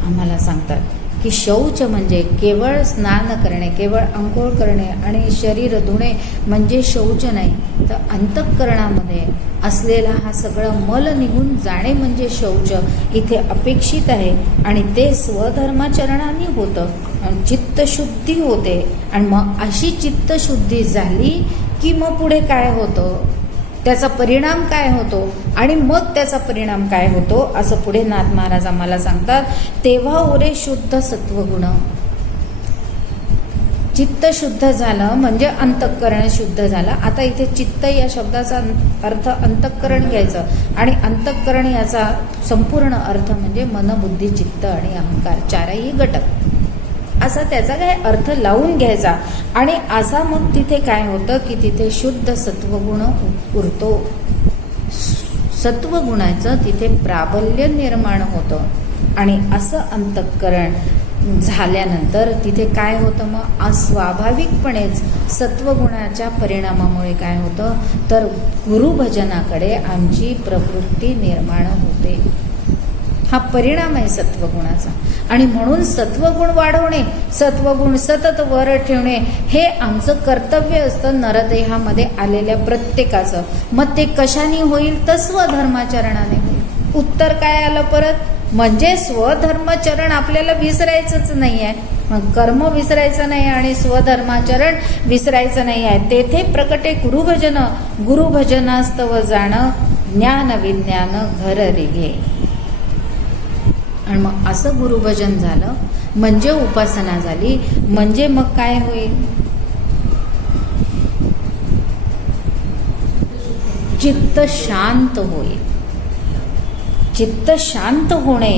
आम्हाला सांगतात की शौच म्हणजे केवळ स्नान करणे, केवळ अंघोळ करणे आणि शरीर धुणे म्हणजे शौच नाही, तर अंतःकरणामध्ये असलेला हा सगळं मल निघून जाणे म्हणजे शौच इथे अपेक्षित आहे. आणि ते स्वधर्माचरणाने होतं आणि चित्तशुद्धी होते. आणि मग अशी चित्तशुद्धी झाली की मग पुढे काय होतं, त्याचा परिणाम काय होतो आणि मग त्याचा परिणाम काय होतो असं पुढे नाथ महाराज आम्हाला सांगतात. तेव्हा उरे शुद्ध सत्वगुण. चित्त शुद्ध झालं म्हणजे अंतःकरण शुद्ध झालं. आता इथे चित्त या शब्दाचा अर्थ अंतःकरण घ्यायचं आणि अंतःकरण याचा संपूर्ण अर्थ म्हणजे मन, बुद्धी, चित्त आणि अहंकार, चारही घटक असा त्याचा काय अर्थ लावून घ्यायचा. आणि असा मग तिथे काय होतं की तिथे शुद्ध सत्वगुण उरतो. सत्वगुणाचं तिथे प्राबल्य निर्माण होतं. आणि असं अंतःकरण झाल्यानंतर तिथे काय होतं, मग स्वाभाविकपणेच सत्वगुणाच्या परिणामामुळे काय होतं, तर गुरुभजनाकडे आमची प्रवृत्ती निर्माण होते. हा परिणाम आहे सत्वगुणाचा. आणि म्हणून सत्वगुण वाढवणे, सत्वगुण सतत वर ठेवणे हे आमचं कर्तव्य असतं नरदेहामध्ये आलेल्या प्रत्येकाचं. मग ते कशाने होईल, तर स्वधर्माचरणाने होईल. उत्तर काय आलं परत, म्हणजे स्वधर्मचरण आपल्याला विसरायचंच नाही आहे. मग कर्म विसरायचं नाही आणि स्वधर्माचरण विसरायचं नाही आहे. तेथे प्रकटे गुरुभजन, गुरुभजनास्तव जाणं, ज्ञान विज्ञान घर रिघे. आणि मग असं गुरुभजन झालं म्हणजे उपासना झाली, म्हणजे मग काय होईल, चित्त शांत होईल. चित्त शांत होणे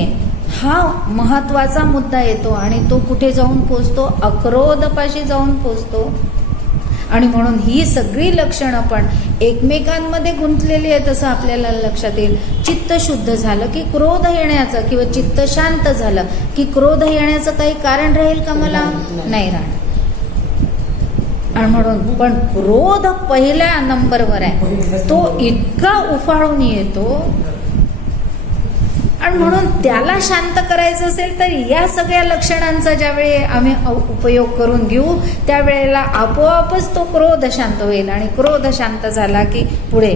हा महत्वाचा मुद्दा येतो आणि तो कुठे जाऊन पोचतो, अक्रोधपाशी जाऊन पोचतो. आणि म्हणून ही सगळी लक्षणं पण एकमेकांमध्ये गुंतलेली आहेत असं आपल्याला लक्षात येईल. चित्त शुद्ध झालं की क्रोध येण्याचं, किंवा चित्त शांत झालं की क्रोध येण्याचं काही कारण राहील का, मला नाही राहणार. आणि म्हणून पण क्रोध पहिल्या नंबरवर आहे, तो इतका उफाळून येतो. आणि म्हणून त्याला शांत करायचं असेल तर या सगळ्या लक्षणांचा ज्यावेळी आम्ही उपयोग करून घेऊ त्यावेळेला आपोआपच तो क्रोध शांत होईल. आणि क्रोध शांत झाला की पुढे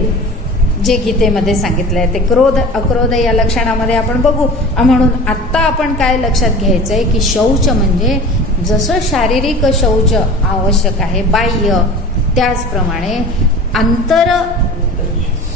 जे गीतेमध्ये सांगितलंय ते क्रोध अक्रोध या लक्षणामध्ये आपण बघू. म्हणून आत्ता आपण काय लक्षात घ्यायचं आहे की शौच म्हणजे जसं शारीरिक शौच आवश्यक आहे बाह्य, त्याचप्रमाणे आंतर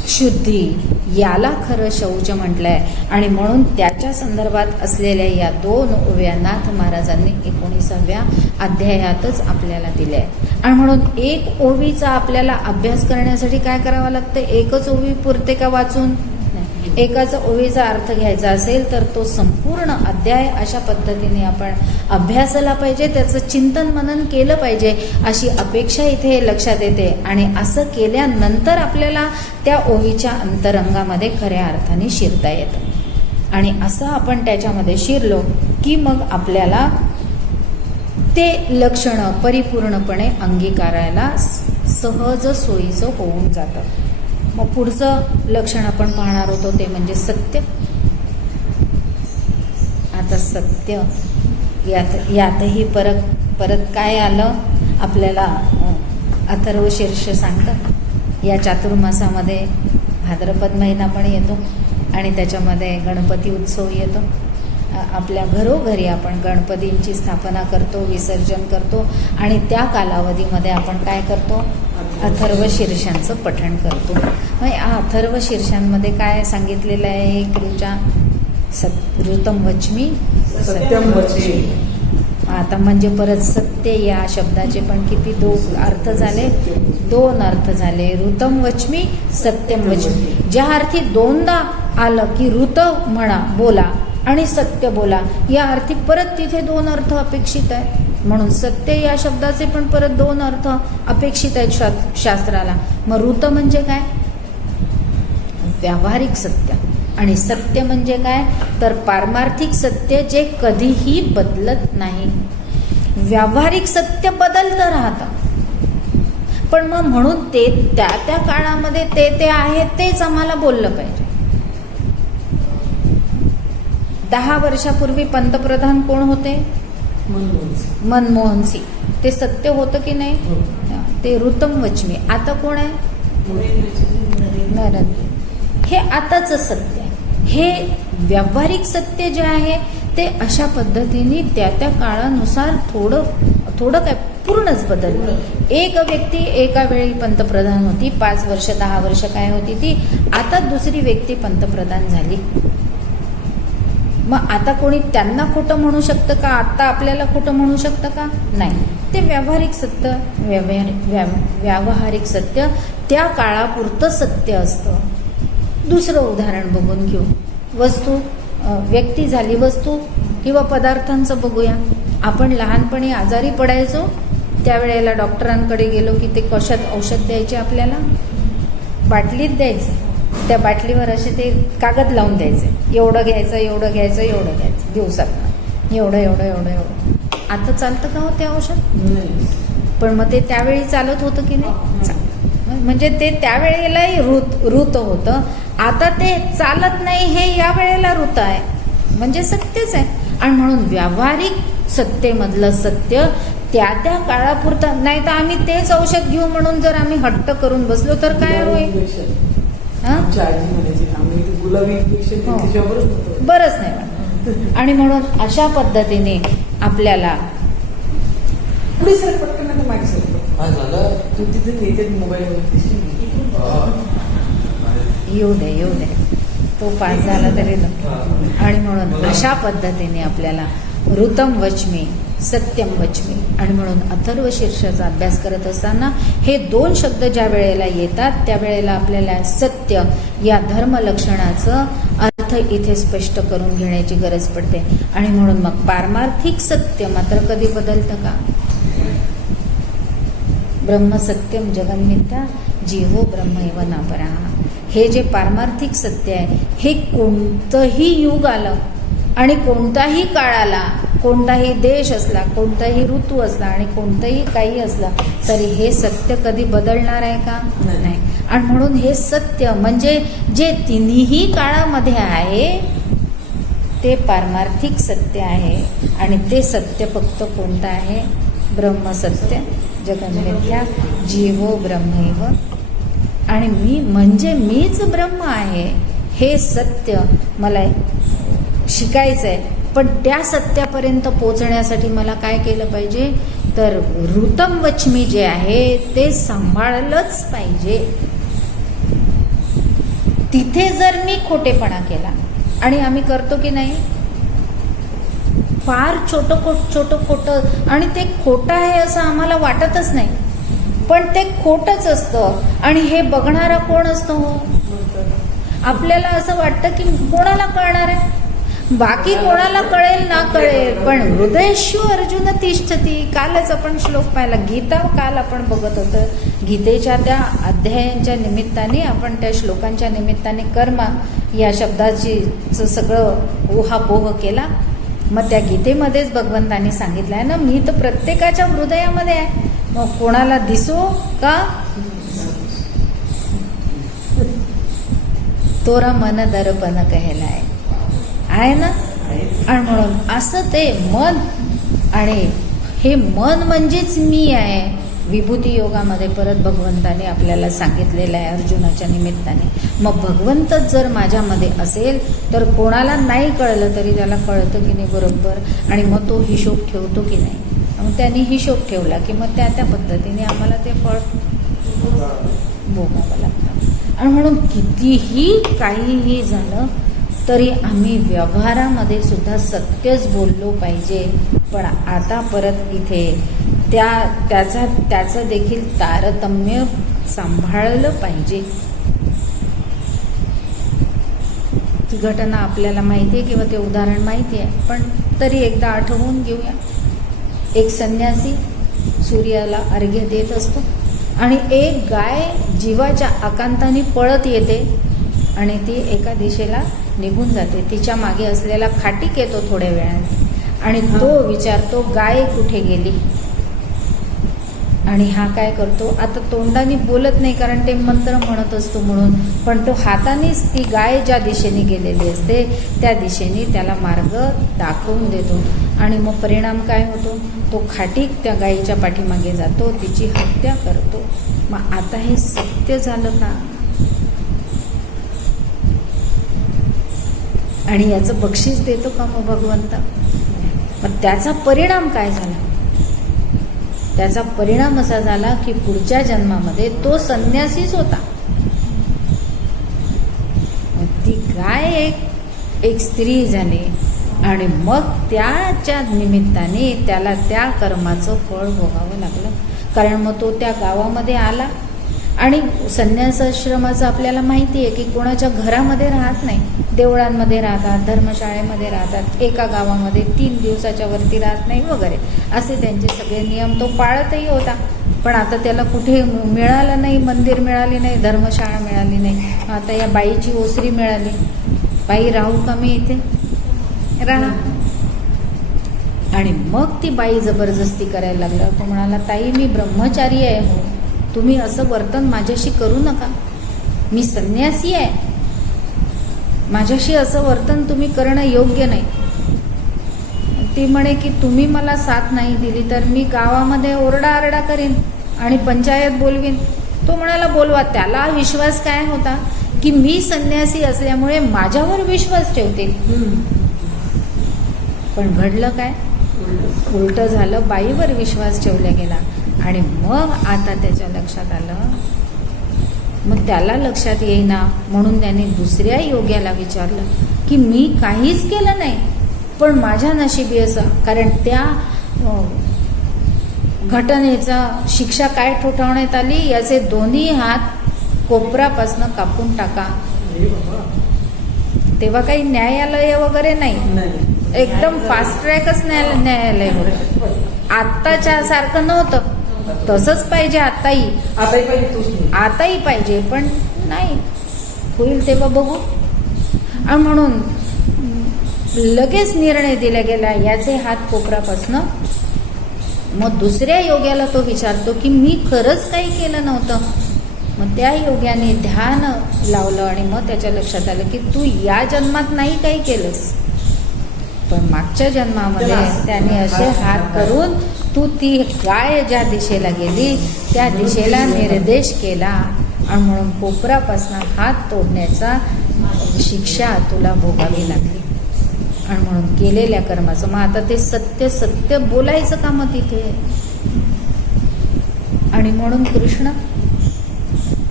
शुद्धी याला खरं शौच म्हटलंय. आणि म्हणून त्याच्या संदर्भात असलेल्या या 2 ओव्या नाथ महाराजांनी 19व्या अध्यायातच आपल्याला दिल्या आहे. आणि म्हणून एक ओवीचा आपल्याला अभ्यास करण्यासाठी काय करावं लागतं, एकच ओवी पुरते का वाचून, एकाच ओवीचा अर्थ घ्यायचा असेल तर तो संपूर्ण अध्याय अशा पद्धतीने आपण अभ्यासाला पाहिजे, त्याचं चिंतन मनन केलं पाहिजे अशी अपेक्षा इथे लक्षात येते. आणि असं केल्यानंतर आपल्याला त्या ओवीच्या अंतरंगामध्ये खऱ्या अर्थाने शिरता येतं. आणि असं आपण त्याच्यामध्ये शिरलो की मग आपल्याला ते लक्षणं परिपूर्णपणे अंगीकारायला सहज सोयीचं होऊन जातं. मग पुढचं लक्षण आपण पाहणार होतो ते म्हणजे सत्य. आता सत्य यातही परत काय आलं आपल्याला, अथर्व शीर्ष सांगतात. या चातुर्मासामध्ये भाद्रपद महिना पण येतो आणि त्याच्यामध्ये गणपती उत्सव येतो. आपल्या घरोघरी आपण गणपतींची स्थापना करतो, विसर्जन करतो आणि त्या कालावधीमध्ये आपण काय करतो, अथर्व शीर्षांचं पठण करतो. मग अथर्व शीर्षांमध्ये काय सांगितलेलं आहे, कृचा ऋतम वच्मी सत्यम वच्मी. आता म्हणजे परत सत्य या शब्दाचे पण किती 2 अर्थ झाले, 2 अर्थ झाले. ऋतम वच्मी सत्यम वच्मी, ज्या अर्थी 2दा आलं की ऋत म्हणा बोला आणि सत्य बोला, या अर्थी परत तिथे 2 अर्थ अपेक्षित आहे. म्हणून सत्य या शब्दाचे पण परत 2 अर्थ अपेक्षित आहेत शास्त्राला. मग ऋत म्हणजे काय, व्यावहारिक सत्य. आणि सत्य म्हणजे काय, तर पारमार्थिक सत्य जे कधीही बदलत नाही. व्यावहारिक सत्य बदलतं राहतं, पण मग म्हणून ते त्या काळामध्ये ते आहे तेच आम्हाला बोललं पाहिजे. 10 वर्षापूर्वी पंतप्रधान कोण होते, मनमोहन सिंग. ते सत्य होतं की नाही, ते ऋतम वच्मी. आता कोण आहे, नरेंद्र. हे आताचं सत्य आहे. हे व्यावहारिक सत्य जे आहे ते अशा पद्धतीने त्या काळानुसार थोडं काय पूर्णच बदललं. एक व्यक्ती एका वेळी पंतप्रधान होती, 5 वर्ष 10 वर्ष काय होती ती, आता दुसरी व्यक्ती पंतप्रधान झाली. मग आता कोणी त्यांना खोटं म्हणू शकतं का, आता आपल्याला खोटं म्हणू शकतं का, नाही. ते व्यावहारिक सत्य, व्यावहारिक सत्य त्या काळापुरतं सत्य असतं. दुसरं उदाहरण बघून घेऊ. वस्तू, व्यक्ती झाली, वस्तू किंवा पदार्थांचं बघूया. आपण लहानपणी आजारी पडायचो त्यावेळेला डॉक्टरांकडे गेलो की ते कशात औषध द्यायचे, आपल्याला बाटलीत द्यायचं. त्या बाटलीवर असे ते कागद लावून द्यायचे, एवढं घ्यायचं एवढं घ्यायचं एवढं घ्यायचं. दिवसात एवढं एवढं एवढं एवढं. आता चालतं का हो ते औषध? नाही. पण मग ते त्यावेळी चालत होतं की नाही? म्हणजे ते त्यावेळेलाही ऋत होतं. आता ते चालत नाही हे या वेळेला ऋत आहे, म्हणजे सत्यच आहे. आणि म्हणून व्यावहारिक सत्तेमधलं सत्य त्या त्या काळापुरतं. नाही तर आम्ही तेच औषध घेऊ म्हणून जर आम्ही हट्ट करून बसलो तर काय होईल? हां, आमची आजी म्हणायची आम्ही गुलाबी इंजेक्शन हो. त्याच्यावरच होतो. बरंच नाही वाटत. आणि म्हणून अशा पद्धतीने आपल्याला पुढे सर पटकन नाही मागे सर. काय झालं? तू तिथे नेते मोबाईल येऊ दे तो पास झाला तरी नको. आणि म्हणून अशा पद्धतीने आपल्याला ऋतम वच्मी सत्यम वच्मी. आणि म्हणून अथर्व शीर्षाचा अभ्यास करत असताना हे दोन शब्द ज्या वेळेला येतात त्यावेळेला आपल्याला सत्य या धर्मलक्षणाचं अर्थ इथे स्पष्ट करून घेण्याची गरज पडते. आणि म्हणून मग पारमार्थिक सत्य मात्र कधी बदलतं का? ब्रह्मसत्यम जगन्मिथ्या जीवो ब्रह्मैव नापरा. हे जे पारमार्थिक सत्य आहे हे कोणतंही युग आलं आणि कोणताही काळ आला, कोणताही देश असला, कोणताही ऋतू असला आणि कोणतंही काही असलं तरी हे सत्य कधी बदलणार आहे का? नाही. आणि म्हणून हे सत्य म्हणजे जे तिन्ही काळामध्ये आहे ते पारमार्थिक सत्य आहे. आणि ते सत्य फक्त कोणतं आहे? ब्रह्मसत्य जगन्मिथ्या जीवो ब्रह्मैव. आणि मी म्हणजे मीच ब्रह्म आहे हे सत्य मला शिकायचं आहे. पण त्या सत्यापर्यंत पोचण्यासाठी मला काय केलं पाहिजे? तर ऋतम वच्मी जे आहे ते सांभाळलंच पाहिजे. तिथे जर मी खोटेपणा केला, आणि आम्ही करतो की नाही, फार छोटं खोटं, आणि ते खोटं आहे असं आम्हाला वाटतच नाही, पण ते खोटंच असतं. आणि हे बघणारा कोण असतो? हो, आपल्याला असं वाटतं की कोणाला कळणार आहे, बाकी कोणाला कळेल ना कळेल, पण हृदयेषु अर्जुन तिष्ठती. कालच आपण श्लोक पाहिला, गीता काल आपण बघत होतो. गीतेच्या त्या अध्यायांच्या निमित्ताने आपण त्या श्लोकांच्या निमित्ताने कर्म या शब्दाची सगळं ऊहापोह केला. मग त्या गीतेमध्येच भगवंतांनी सांगितलं आहे ना, मी तर प्रत्येकाच्या हृदयामध्ये आहे. मग कोणाला दिसो का तोरा मन दर्पण कहलाय आहे ना. आणि म्हणून असं ते मन, आणि हे मन म्हणजेच मी आहे. विभूती योगामध्ये परत भगवंताने आपल्याला सांगितलेलं आहे अर्जुनाच्या निमित्ताने. मग भगवंतच जर माझ्यामध्ये असेल तर कोणाला नाही कळलं तरी त्याला कळतं की नाही बरोबर. आणि मग तो हिशोब ठेवतो की नाही. मग त्यांनी हिशोब ठेवला की मग त्या पद्धतीने आम्हाला ते फळ भोगावं लागतं. आणि म्हणून कितीही काहीही झालं तरी आम्ही व्यवहारामध्ये सुद्धा सत्यच बोललो पाहिजे. पण आता परत इथे त्याचं देखील तारतम्य सांभाळलं पाहिजे. ती घटना आपल्याला माहिती आहे किंवा ते उदाहरण माहिती आहे, पण तरी एकदा आठवून घेऊया. एक संन्यासी सूर्याला अर्घ्य देत असतो आणि एक गाय जीवाच्या आकांताने पळत येते आणि ती एका दिशेला निघून जाते. तिच्या मागे असलेला खाटीक येतो थोड्या वेळाने आणि तो विचारतो गाय कुठे गेली. आणि हा काय करतो, आता तोंडाने बोलत नाही कारण ते मंत्र म्हणत असतो म्हणून, पण तो हातानेच ती गाय ज्या दिशेने गेलेली असते त्या दिशेने त्याला मार्ग दाखवून देतो. आणि मग परिणाम काय होतो, तो खाटीक त्या गायीच्या पाठीमागे जातो, तिची हत्या करतो. मग आता हे सत्य झालं का? आणि याचं बक्षीस देतो का मग भगवंता? मग त्याचा परिणाम काय झाला? त्याचा परिणाम असा झाला की पुढच्या जन्मामध्ये तो संन्यासीच होता. ती गाय एक स्त्री झाली आणि मग त्याच्या निमित्ताने त्याला त्या कर्माचं फळ भोगावं लागलं. कारण मग तो त्या गावामध्ये आला आणि संन्यासाश्रमाचं आपल्याला माहिती आहे की कोणाच्या घरामध्ये राहत नाही, देवळांमध्ये राहतात, धर्मशाळेमध्ये राहतात, एका गावामध्ये 3 दिवसाच्या वरती राहत नाही वगैरे असे त्यांचे सगळे नियम तो पाळतही होता. पण आता त्याला कुठे मिळालं नाही, मंदिर मिळाली नाही, धर्मशाळा मिळाली नाही. आता या बाईची ओसरी मिळाली, बाई राहू का मी इथे? राहा. आणि मग ती बाई जबरदस्ती करायला लागलं. तो म्हणाला, ताई मी ब्रह्मचारी आहे हो, तुम्ही असं वर्तन माझ्याशी करू नका, मी संन्यासी आहे, माझ्याशी असं वर्तन तुम्ही करणं योग्य नाही. ती म्हणे की तुम्ही मला साथ नाही दिली तर मी गावामध्ये ओरडाआरडा करीन आणि पंचायत बोलवीन. तो म्हणाला, बोलवा. त्याला विश्वास काय होता की मी संन्यासी असल्यामुळे माझ्यावर विश्वास ठेवतील. पण घडलं काय, उलट झालं, बाईवर विश्वास ठेवला गेला. आणि मग आता त्याच्या लक्षात आलं, मग त्याला लक्षात येईना म्हणून त्याने दुसऱ्या योग्याला विचारलं की मी काहीच केलं नाही, पण माझ्या नशिबी असं, कारण त्या घटनेचा शिक्षा काय ठोठावण्यात आली, याचे दोन्ही हात कोपरापासनं कापून टाका. तेव्हा काही न्यायालय वगैरे नाही, एकदम फास्ट ट्रॅकच न्यायालय होतं. आत्ताच्या सारखं नव्हतं, तसंच पाहिजे आताही पाहिजे, पण नाही, होईल तेव्हा बघू. आणि म्हणून लगेच निर्णय दिला गेला, याचे हात कोपरापासनं. मग दुसऱ्या योग्याला तो विचारतो की मी खरंच काही केलं नव्हतं. मग त्या योग्याने ध्यान लावलं आणि मग त्याच्या लक्षात आलं की तू या जन्मात नाही काही केलंस, पण मागच्या जन्मामध्ये त्याने असे हात करून तू ती गाय ज्या दिशेला गेली त्या दिशेला निर्देश केला, आणि म्हणून कोपरापासून हात तोडण्याचा शिक्षा तुला भोगावी लागली. आणि म्हणून केलेल्या कर्माचं मग आता ते सत्य सत्य बोलायचं का मग तिथे. आणि म्हणून कृष्ण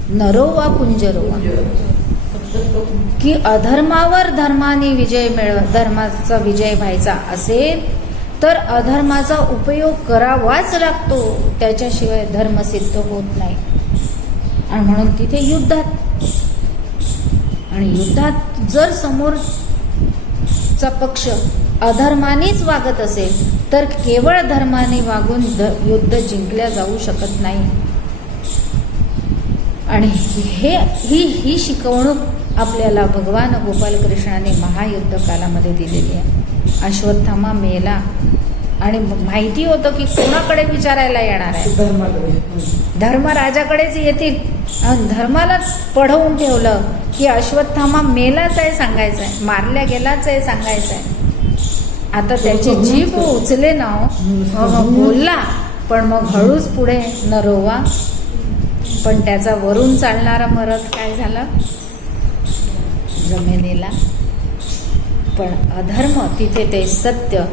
नरो वा कुंजरो वा, की अधर्मावर धर्माने विजय धर्माचा विजय व्हायचा असेल तर अधर्माचा उपयोग करावाच लागतो, त्याच्याशिवाय धर्म सिद्ध होत नाही. आणि म्हणून तिथे युद्धात, आणि युद्धात जर समोरचा पक्ष अधर्मानेच वागत असेल तर केवळ धर्माने वागून युद्ध जिंकल्या जाऊ शकत नाही. आणि ही शिकवणूक आपल्याला भगवान गोपालकृष्णाने महायुद्ध कालामध्ये दिलेली आहे. अश्वत्थामा मेला आणि माहिती होतं की कोणाकडे विचारायला येणार आहे, धर्मराजाकडेच येतील. धर्माला पढवून ठेवलं की अश्वत्थामा मेलाच आहे सांगायचं आहे, मारल्या गेलाच आहे सांगायचं आहे. आता त्याची जीभ उचले ना बोलला, पण मग हळूच पुढे नरोवा. पण त्याचा वरून चालणारा मरत काय झाला, जमिनीला. पण अधर्म तिथे ते सत्य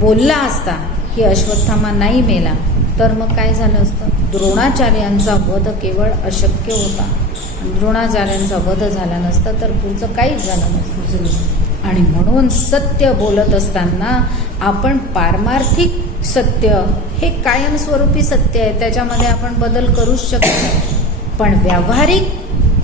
बोलला असता की अश्वत्थामा नाही मेला तर मग काय झालं असतं, द्रोणाचार्यांचा वध केवळ अशक्य होता. द्रोणाचार्यांचा वध झाला नसता तर पुढचं काहीच झालं नसतं. आणि म्हणून सत्य बोलत असताना आपण पारमार्थिक सत्य हे कायमस्वरूपी सत्य आहे, त्याच्यामध्ये आपण बदल करूच शकत नाही. पण व्यावहारिक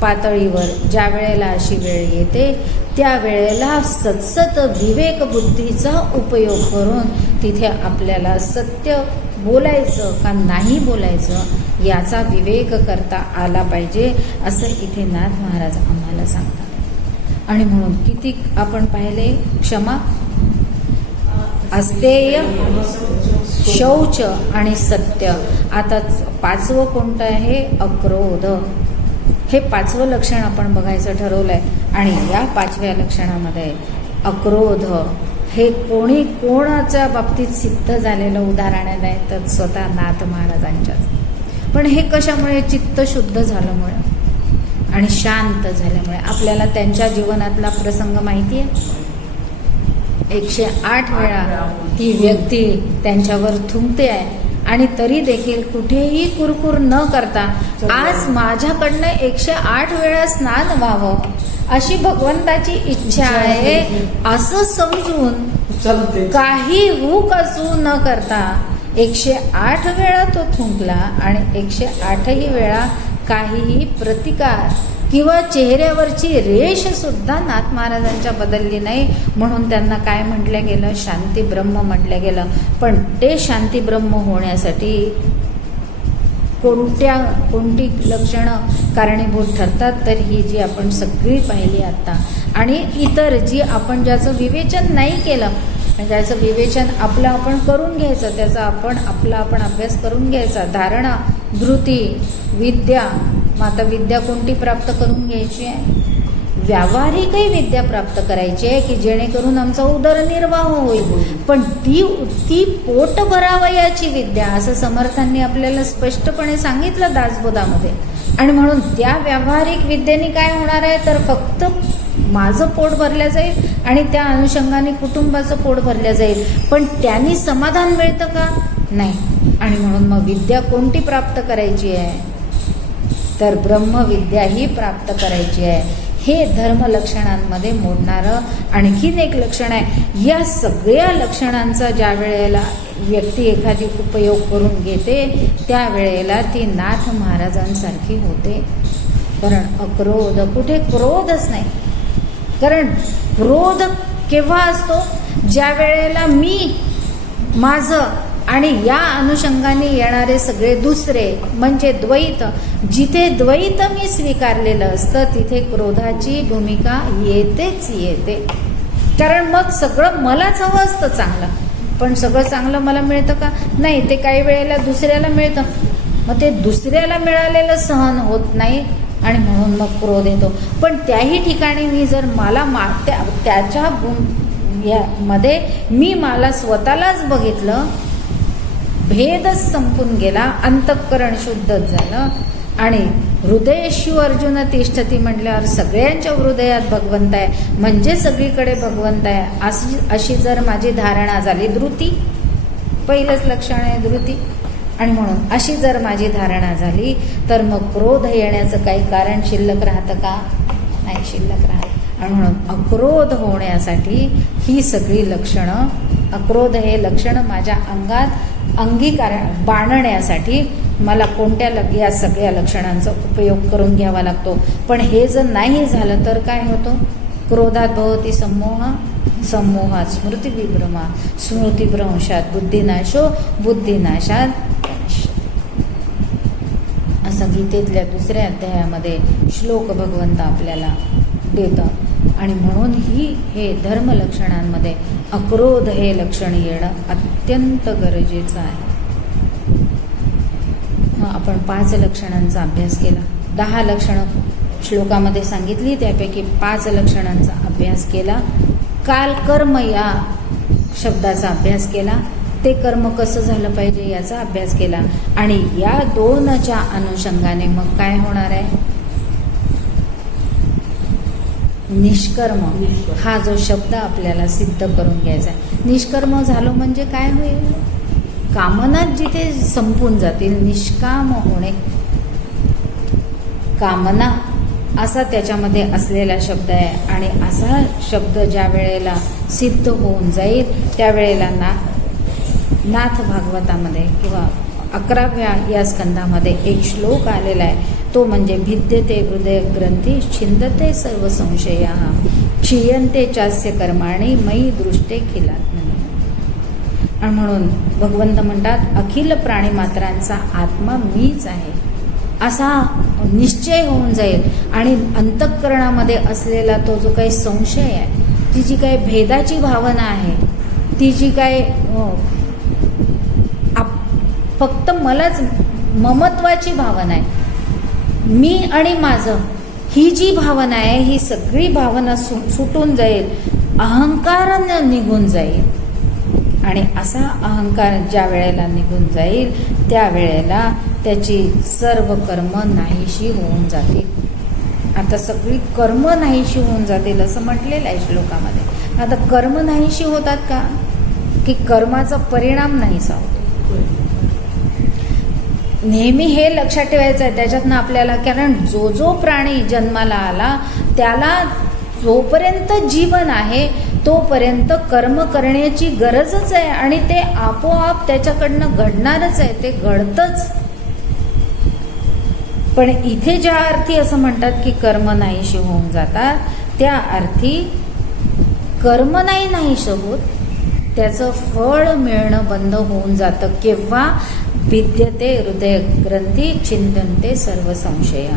पातळीवर ज्या वेळेला अशी वेळ येते त्यावेळेला सतसत विवेक बुद्धीचा उपयोग करून तिथे आपल्याला सत्य बोलायचं का नाही बोलायचं याचा विवेक करता आला पाहिजे, असं इथे नाथ महाराज आम्हाला सांगतात. आणि म्हणून किती आपण पाहिले, क्षमा, अस्तेय, शौच आणि सत्य. आता पाचवं कोणतं आहे, अक्रोध. हे पाचवं लक्षण आपण बघायचं ठरवलंय. आणि या पाचव्या लक्षणामध्ये अक्रोध हे कोणाच्या बाबतीत सिद्ध झालेलं उदाहरण आहे तर स्वतः नाथ महाराजांच्याच. पण हे कशामुळे, चित्त शुद्ध झाल्यामुळे आणि शांत झाल्यामुळे. आपल्याला त्यांच्या जीवनातला प्रसंग माहिती आहे, 108 वेळा ती व्यक्ती त्यांच्यावर थुंकते आहे आणि तरी देखील कुठेही कुरकुर न करता आज माझ्याकडनं 108 वेळा स्नान व्हावं अशी भगवंताची इच्छा आहे असं समजून काही हुक असू न करता 108 वेळा तो थुंकला. आणि 108ही वेळा काहीही प्रतिकार किंवा चेहऱ्यावरची रेष सुद्धा नाथ महाराजांच्या बदलली नाही. म्हणून त्यांना काय म्हटलं गेलं, शांती ब्रह्म म्हटलं गेलं. पण ते शांती ब्रह्म होण्यासाठी कोणती लक्षणं कारणीभूत ठरतात, तर ही जी आपण सगळी पाहिली आत्ता. आणि इतर जी आपण ज्याचं विवेचन नाही केलं, ज्याचं विवेचन आपलं आपण करून घ्यायचं, त्याचा आपण अभ्यास करून घ्यायचा. धारणा, धृती, विद्या. मग आता विद्या कोणती प्राप्त करून घ्यायची आहे? व्यावहारिकही विद्या प्राप्त करायची आहे की जेणेकरून आमचा उदरनिर्वाह होईल. पण ती पोट भरावयाची विद्या, असं समर्थांनी आपल्याला स्पष्टपणे सांगितलं दासबोधामध्ये. आणि म्हणून त्या व्यावहारिक विद्येने काय होणार आहे, तर फक्त माझं पोट भरलं जाईल आणि त्या अनुषंगाने कुटुंबाचं पोट भरलं जाईल. पण त्यांनी समाधान मिळतं का? नाही. आणि म्हणून मग विद्या कोणती प्राप्त करायची आहे, तर ब्रह्मविद्या ही प्राप्त करायची आहे. हे धर्मलक्षणांमध्ये मोडणारं आणखीन एक लक्षण आहे. या सगळ्या लक्षणांचा ज्या वेळेला व्यक्ती एखादी उपयोग करून घेते, त्यावेळेला ती नाथ महाराजांसारखी होते. कारण अक्रोध, कुठे क्रोधच नाही. कारण क्रोध केव्हा असतो, ज्या वेळेला मी, माझं आणि या अनुषंगाने येणारे सगळे दुसरे म्हणजे द्वैत, जिथे द्वैत मी स्वीकारलेलं असतं तिथे क्रोधाची भूमिका येतेच येते. कारण मग सगळं मलाच हवं असतं चांगलं, पण सगळं चांगलं मला मिळतं का? नाही. ते काही वेळेला दुसऱ्याला मिळतं, मग ते दुसऱ्याला मिळालेलं सहन होत नाही आणि म्हणून मग क्रोध येतो. पण त्याही ठिकाणी मी जर मला त्याच्या मध्ये मी मला स्वतःलाच बघितलं, भेदच संपून गेला, अंतःकरण शुद्धच झालं. आणि हृदयेषु अर्जुन तिष्ठती म्हटल्यावर सगळ्यांच्या हृदयात भगवंत आहे, म्हणजे सगळीकडे भगवंत आहे. अशी जर माझी धारणा झाली, धृती पहिलंच लक्षण आहे, धृती. आणि म्हणून अशी जर माझी धारणा झाली तर मग क्रोध येण्याचं काही कारण शिल्लक राहतं का? नाही शिल्लक राहत. आणि म्हणून अक्रोध होण्यासाठी ही सगळी लक्षणं, अक्रोध हे लक्षणं माझ्या अंगात अंगीकार बाणण्यासाठी मला या सगळ्या लक्षणांचा उपयोग करून घ्यावा लागतो. पण हे जर नाही झालं तर काय होतं? क्रोधात भवती सम्मोह, सम्मोहात स्मृतिविभ्रमा, स्मृतिभ्रंशात बुद्धिनाशो, बुद्धिनाशात असं गीतेतल्या 2ऱ्या अध्यायामध्ये श्लोक भगवंत आपल्याला देतं. आणि म्हणून हे धर्मलक्षणांमध्ये अक्रोध हे लक्षण येणं अत्यंत गरजेचं आहे. आपण 5 लक्षणांचा अभ्यास केला. 10 लक्षणं श्लोकामध्ये सांगितली, त्यापैकी 5 लक्षणांचा अभ्यास केला. काल कर्म या शब्दाचा अभ्यास केला, ते कर्म कसं झालं पाहिजे याचा अभ्यास केला. आणि या 2च्या अनुषंगाने मग काय होणार आहे? निष्कर्म हा जो शब्द आपल्याला सिद्ध करून घ्यायचा आहे. निष्कर्म झालो म्हणजे काय होईल? कामना जिथे संपून जातील, निष्काम होणे. कामना असा त्याच्यामध्ये असलेला शब्द आहे. आणि असा शब्द ज्या वेळेला सिद्ध होऊन जाईल त्यावेळेला नाथ भागवतामध्ये किंवा 11व्या या स्कंदामध्ये एक श्लोक आलेला आहे, तो म्हणजे भिद्यते हृदय ग्रंथी छिंदते सर्व संशया क्षीयन्ते चास्य कर्माणि मयि दृष्टे खिलात्मनि. आणि म्हणून भगवंत म्हणतात अखिल प्राणीमात्रांचा आत्मा मीच आहे असा निश्चय होऊन जाईल. आणि अंतःकरणामध्ये असलेला तो जो काही संशय आहे, ती जी काही भेदाची भावना आहे, ती जी काय फक्त मलाच ममत्वाची भावना आहे, मी आणि माझं, ही जी भावना आहे ही सगळी भावना सुटून जाईल, अहंकारानं निघून जाईल. आणि असा अहंकार ज्या वेळेला निघून जाईल त्यावेळेला त्याची सर्व कर्म नाहीशी होऊन जातील. आता सगळी कर्म नाहीशी होऊन जातील असं म्हटलेलं आहे श्लोकामध्ये. आता कर्म नाहीशी होतात का? की कर्माचा परिणाम नाहीसा होतो. नेहमी हे लक्षात ठेवायचं आहे त्याच्यातनं आपल्याला. कारण जो प्राणी जन्माला आला त्याला जोपर्यंत जीवन आहे तोपर्यंत कर्म करण्याची गरजच आहे. आणि ते आपोआप त्याच्याकडनं घडणारच आहे, ते घडतंच. पण इथे ज्या अर्थी असं म्हणतात की कर्म नाहीशी होऊन जातात, त्या अर्थी कर्म नाहीशी होत, त्याचं फळ मिळणं बंद होऊन जातं. केव्हा? भिद्यते हृदय ग्रंथी चिंतनते सर्व संशय.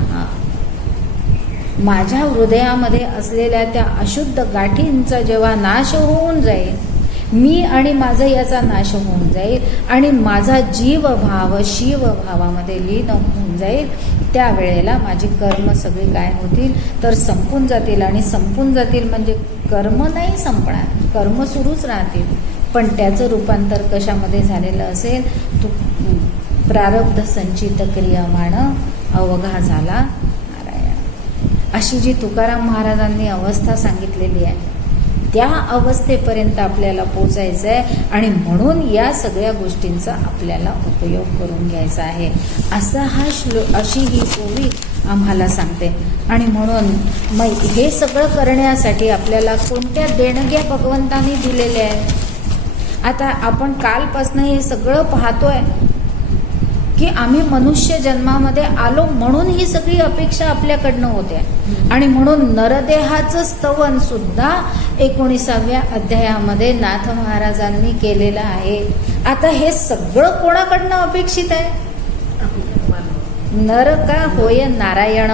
माझ्या हृदयामध्ये असलेल्या त्या अशुद्ध गाठींचा जेव्हा नाश होऊन जाईल, मी आणि माझं याचा नाश होऊन जाईल आणि माझा जीवभाव शिवभावामध्ये लीन होऊन जाईल, त्यावेळेला माझी कर्म सगळी काय होतील तर संपून जातील. आणि संपून जातील म्हणजे कर्म नाही संपणार, कर्म सुरूच राहतील, पण त्याचं रूपांतर कशामध्ये झालेलं असेल, तो प्रारब्ध संचित क्रियमाण अवघा झाला नारायण. अशी जी तुकाराम महाराजांनी अवस्था सांगितलेली आहे, त्या अवस्थेपर्यंत आपल्याला पोचायचं आहे. आणि म्हणून या सगळ्या गोष्टींचा आपल्याला उपयोग करून घ्यायचा आहे, असा हा अशी ही ओवी आम्हाला सांगते. आणि म्हणून मग हे सगळं करण्यासाठी आपल्याला कोणत्या देणग्या भगवंतांनी दिलेल्या आहेत. आता आपण कालपासनं हे सगळं पाहतोय की आम्ही मनुष्य जन्मामध्ये आलो म्हणून ही सगळी अपेक्षा आपल्याकडनं होते. आणि म्हणून नरदेहाचं स्तवन सुद्धा 19व्या अध्यायामध्ये नाथ महाराजांनी केलेलं आहे. आता हे सगळं कोणाकडनं अपेक्षित आहे? नर का होय नारायण.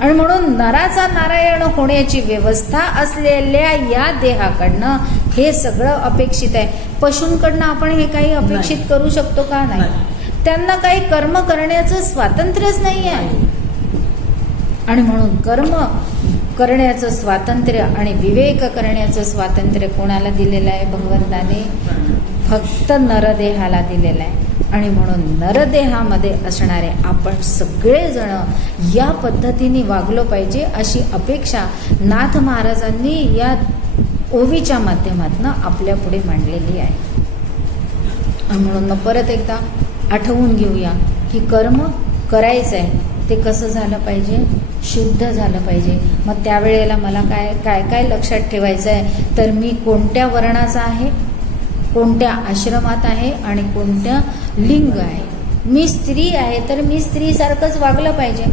आणि म्हणून नराचा नारायण होण्याची व्यवस्था असलेल्या या देहाकडनं हे सगळं अपेक्षित आहे. पशूंकडनं आपण हे काही अपेक्षित करू शकतो का? नाही. त्यांना काही कर्म करण्याचं स्वातंत्र्यच नाही आहे. आणि म्हणून कर्म करण्याचं स्वातंत्र्य आणि विवेक करण्याचं स्वातंत्र्य कोणाला दिलेलं आहे? भगवंताने फक्त नरदेहाला दिलेलं आहे. आणि म्हणून नरदेहामध्ये असणारे आपण सगळेजण या पद्धतीने वागलो पाहिजे, अशी अपेक्षा नाथ महाराजांनी या ओवीच्या माध्यमातून आपल्या पुढे मांडलेली आहे. म्हणून मग परत एकदा आठवून घेऊया की कर्म करायचं आहे ते कसं झालं पाहिजे? शुद्ध झालं पाहिजे. मग त्यावेळेला मला काय काय काय लक्षात ठेवायचं आहे तर मी कोणत्या वर्णाचा आहे, कोणत्या आश्रमात आहे आणि कोणत्या लिंग आहे. मी स्त्री आहे तर मी स्त्रीसारखंच वागलं पाहिजे.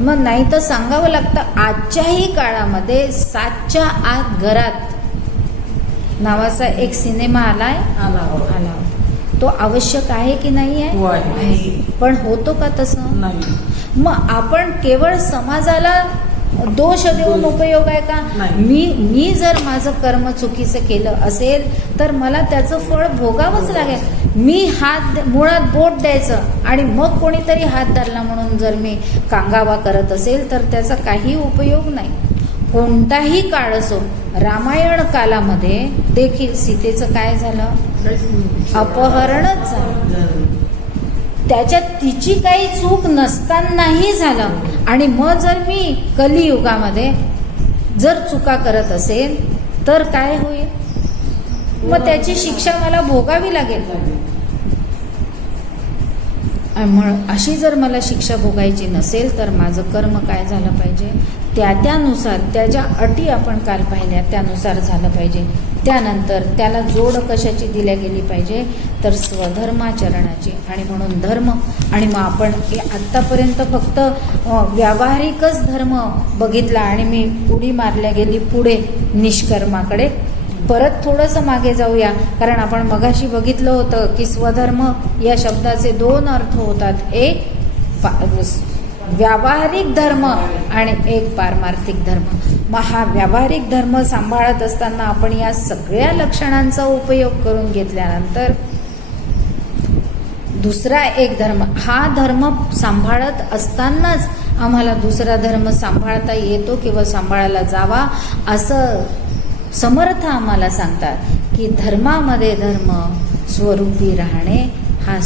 मग नाही तर सांगावं लागतं, आजच्याही काळामध्ये 7च्या आत घरात नावाचा एक सिनेमा आला होता. तो आवश्यक आहे की नाही आहे? पण होतो का तसं? नाही. मग आपण केवळ समाजाला दोष देऊन उपयोग आहे का? मी जर माझं कर्म चुकीचं केलं असेल तर मला त्याचं फळ भोगावंच लागेल. मी मुळात बोट द्यायचं आणि मग कोणीतरी हात धरला म्हणून जर मी कांगावा करत असेल तर त्याचा काही उपयोग नाही. कोणताही काळ असो, रामायण कालामध्ये देखील सीतेचं काय झालं? अपहरणच झालं. त्याच्यात तिची काही चूक नसतानाही झालं. आणि मग जर मी कलियुगामध्ये जर चुका करत असेल तर काय होईल? मग त्याची शिक्षा मला भोगावी लागेल. अशी जर मला शिक्षा भोगायची नसेल तर माझं कर्म काय झालं पाहिजे? त्यानुसार त्याच्या अटी आपण काल पाहिल्या त्यानुसार झालं पाहिजे. त्यानंतर त्याला जोड कशाची दिल्या गेली पाहिजे तर स्वधर्माचरणाची. आणि म्हणून धर्म. आणि मग आपण आत्तापर्यंत फक्त व्यावहारिकच धर्म बघितला आणि मी उडी मारल्या गेली पुढे निष्कर्माकडे. परत थोडंसं मागे जाऊया, कारण आपण मगाशी बघितलं होतं की स्वधर्म या शब्दाचे 2 अर्थ होतात. एक व्यावहारिक धर्म आणि एक पारमार्थिक धर्म. मग हा व्यावहारिक धर्म सांभाळत असताना आपण या सगळ्या लक्षणांचा उपयोग करून घेतल्यानंतर दुसरा एक धर्म, हा धर्म सांभाळत असतानाच आम्हाला दुसरा धर्म सांभाळता येतो किंवा सांभाळायला जावा असं समर्थ आम्हाला सांगतात की धर्मामध्ये धर्म स्वरूपी राहणे हा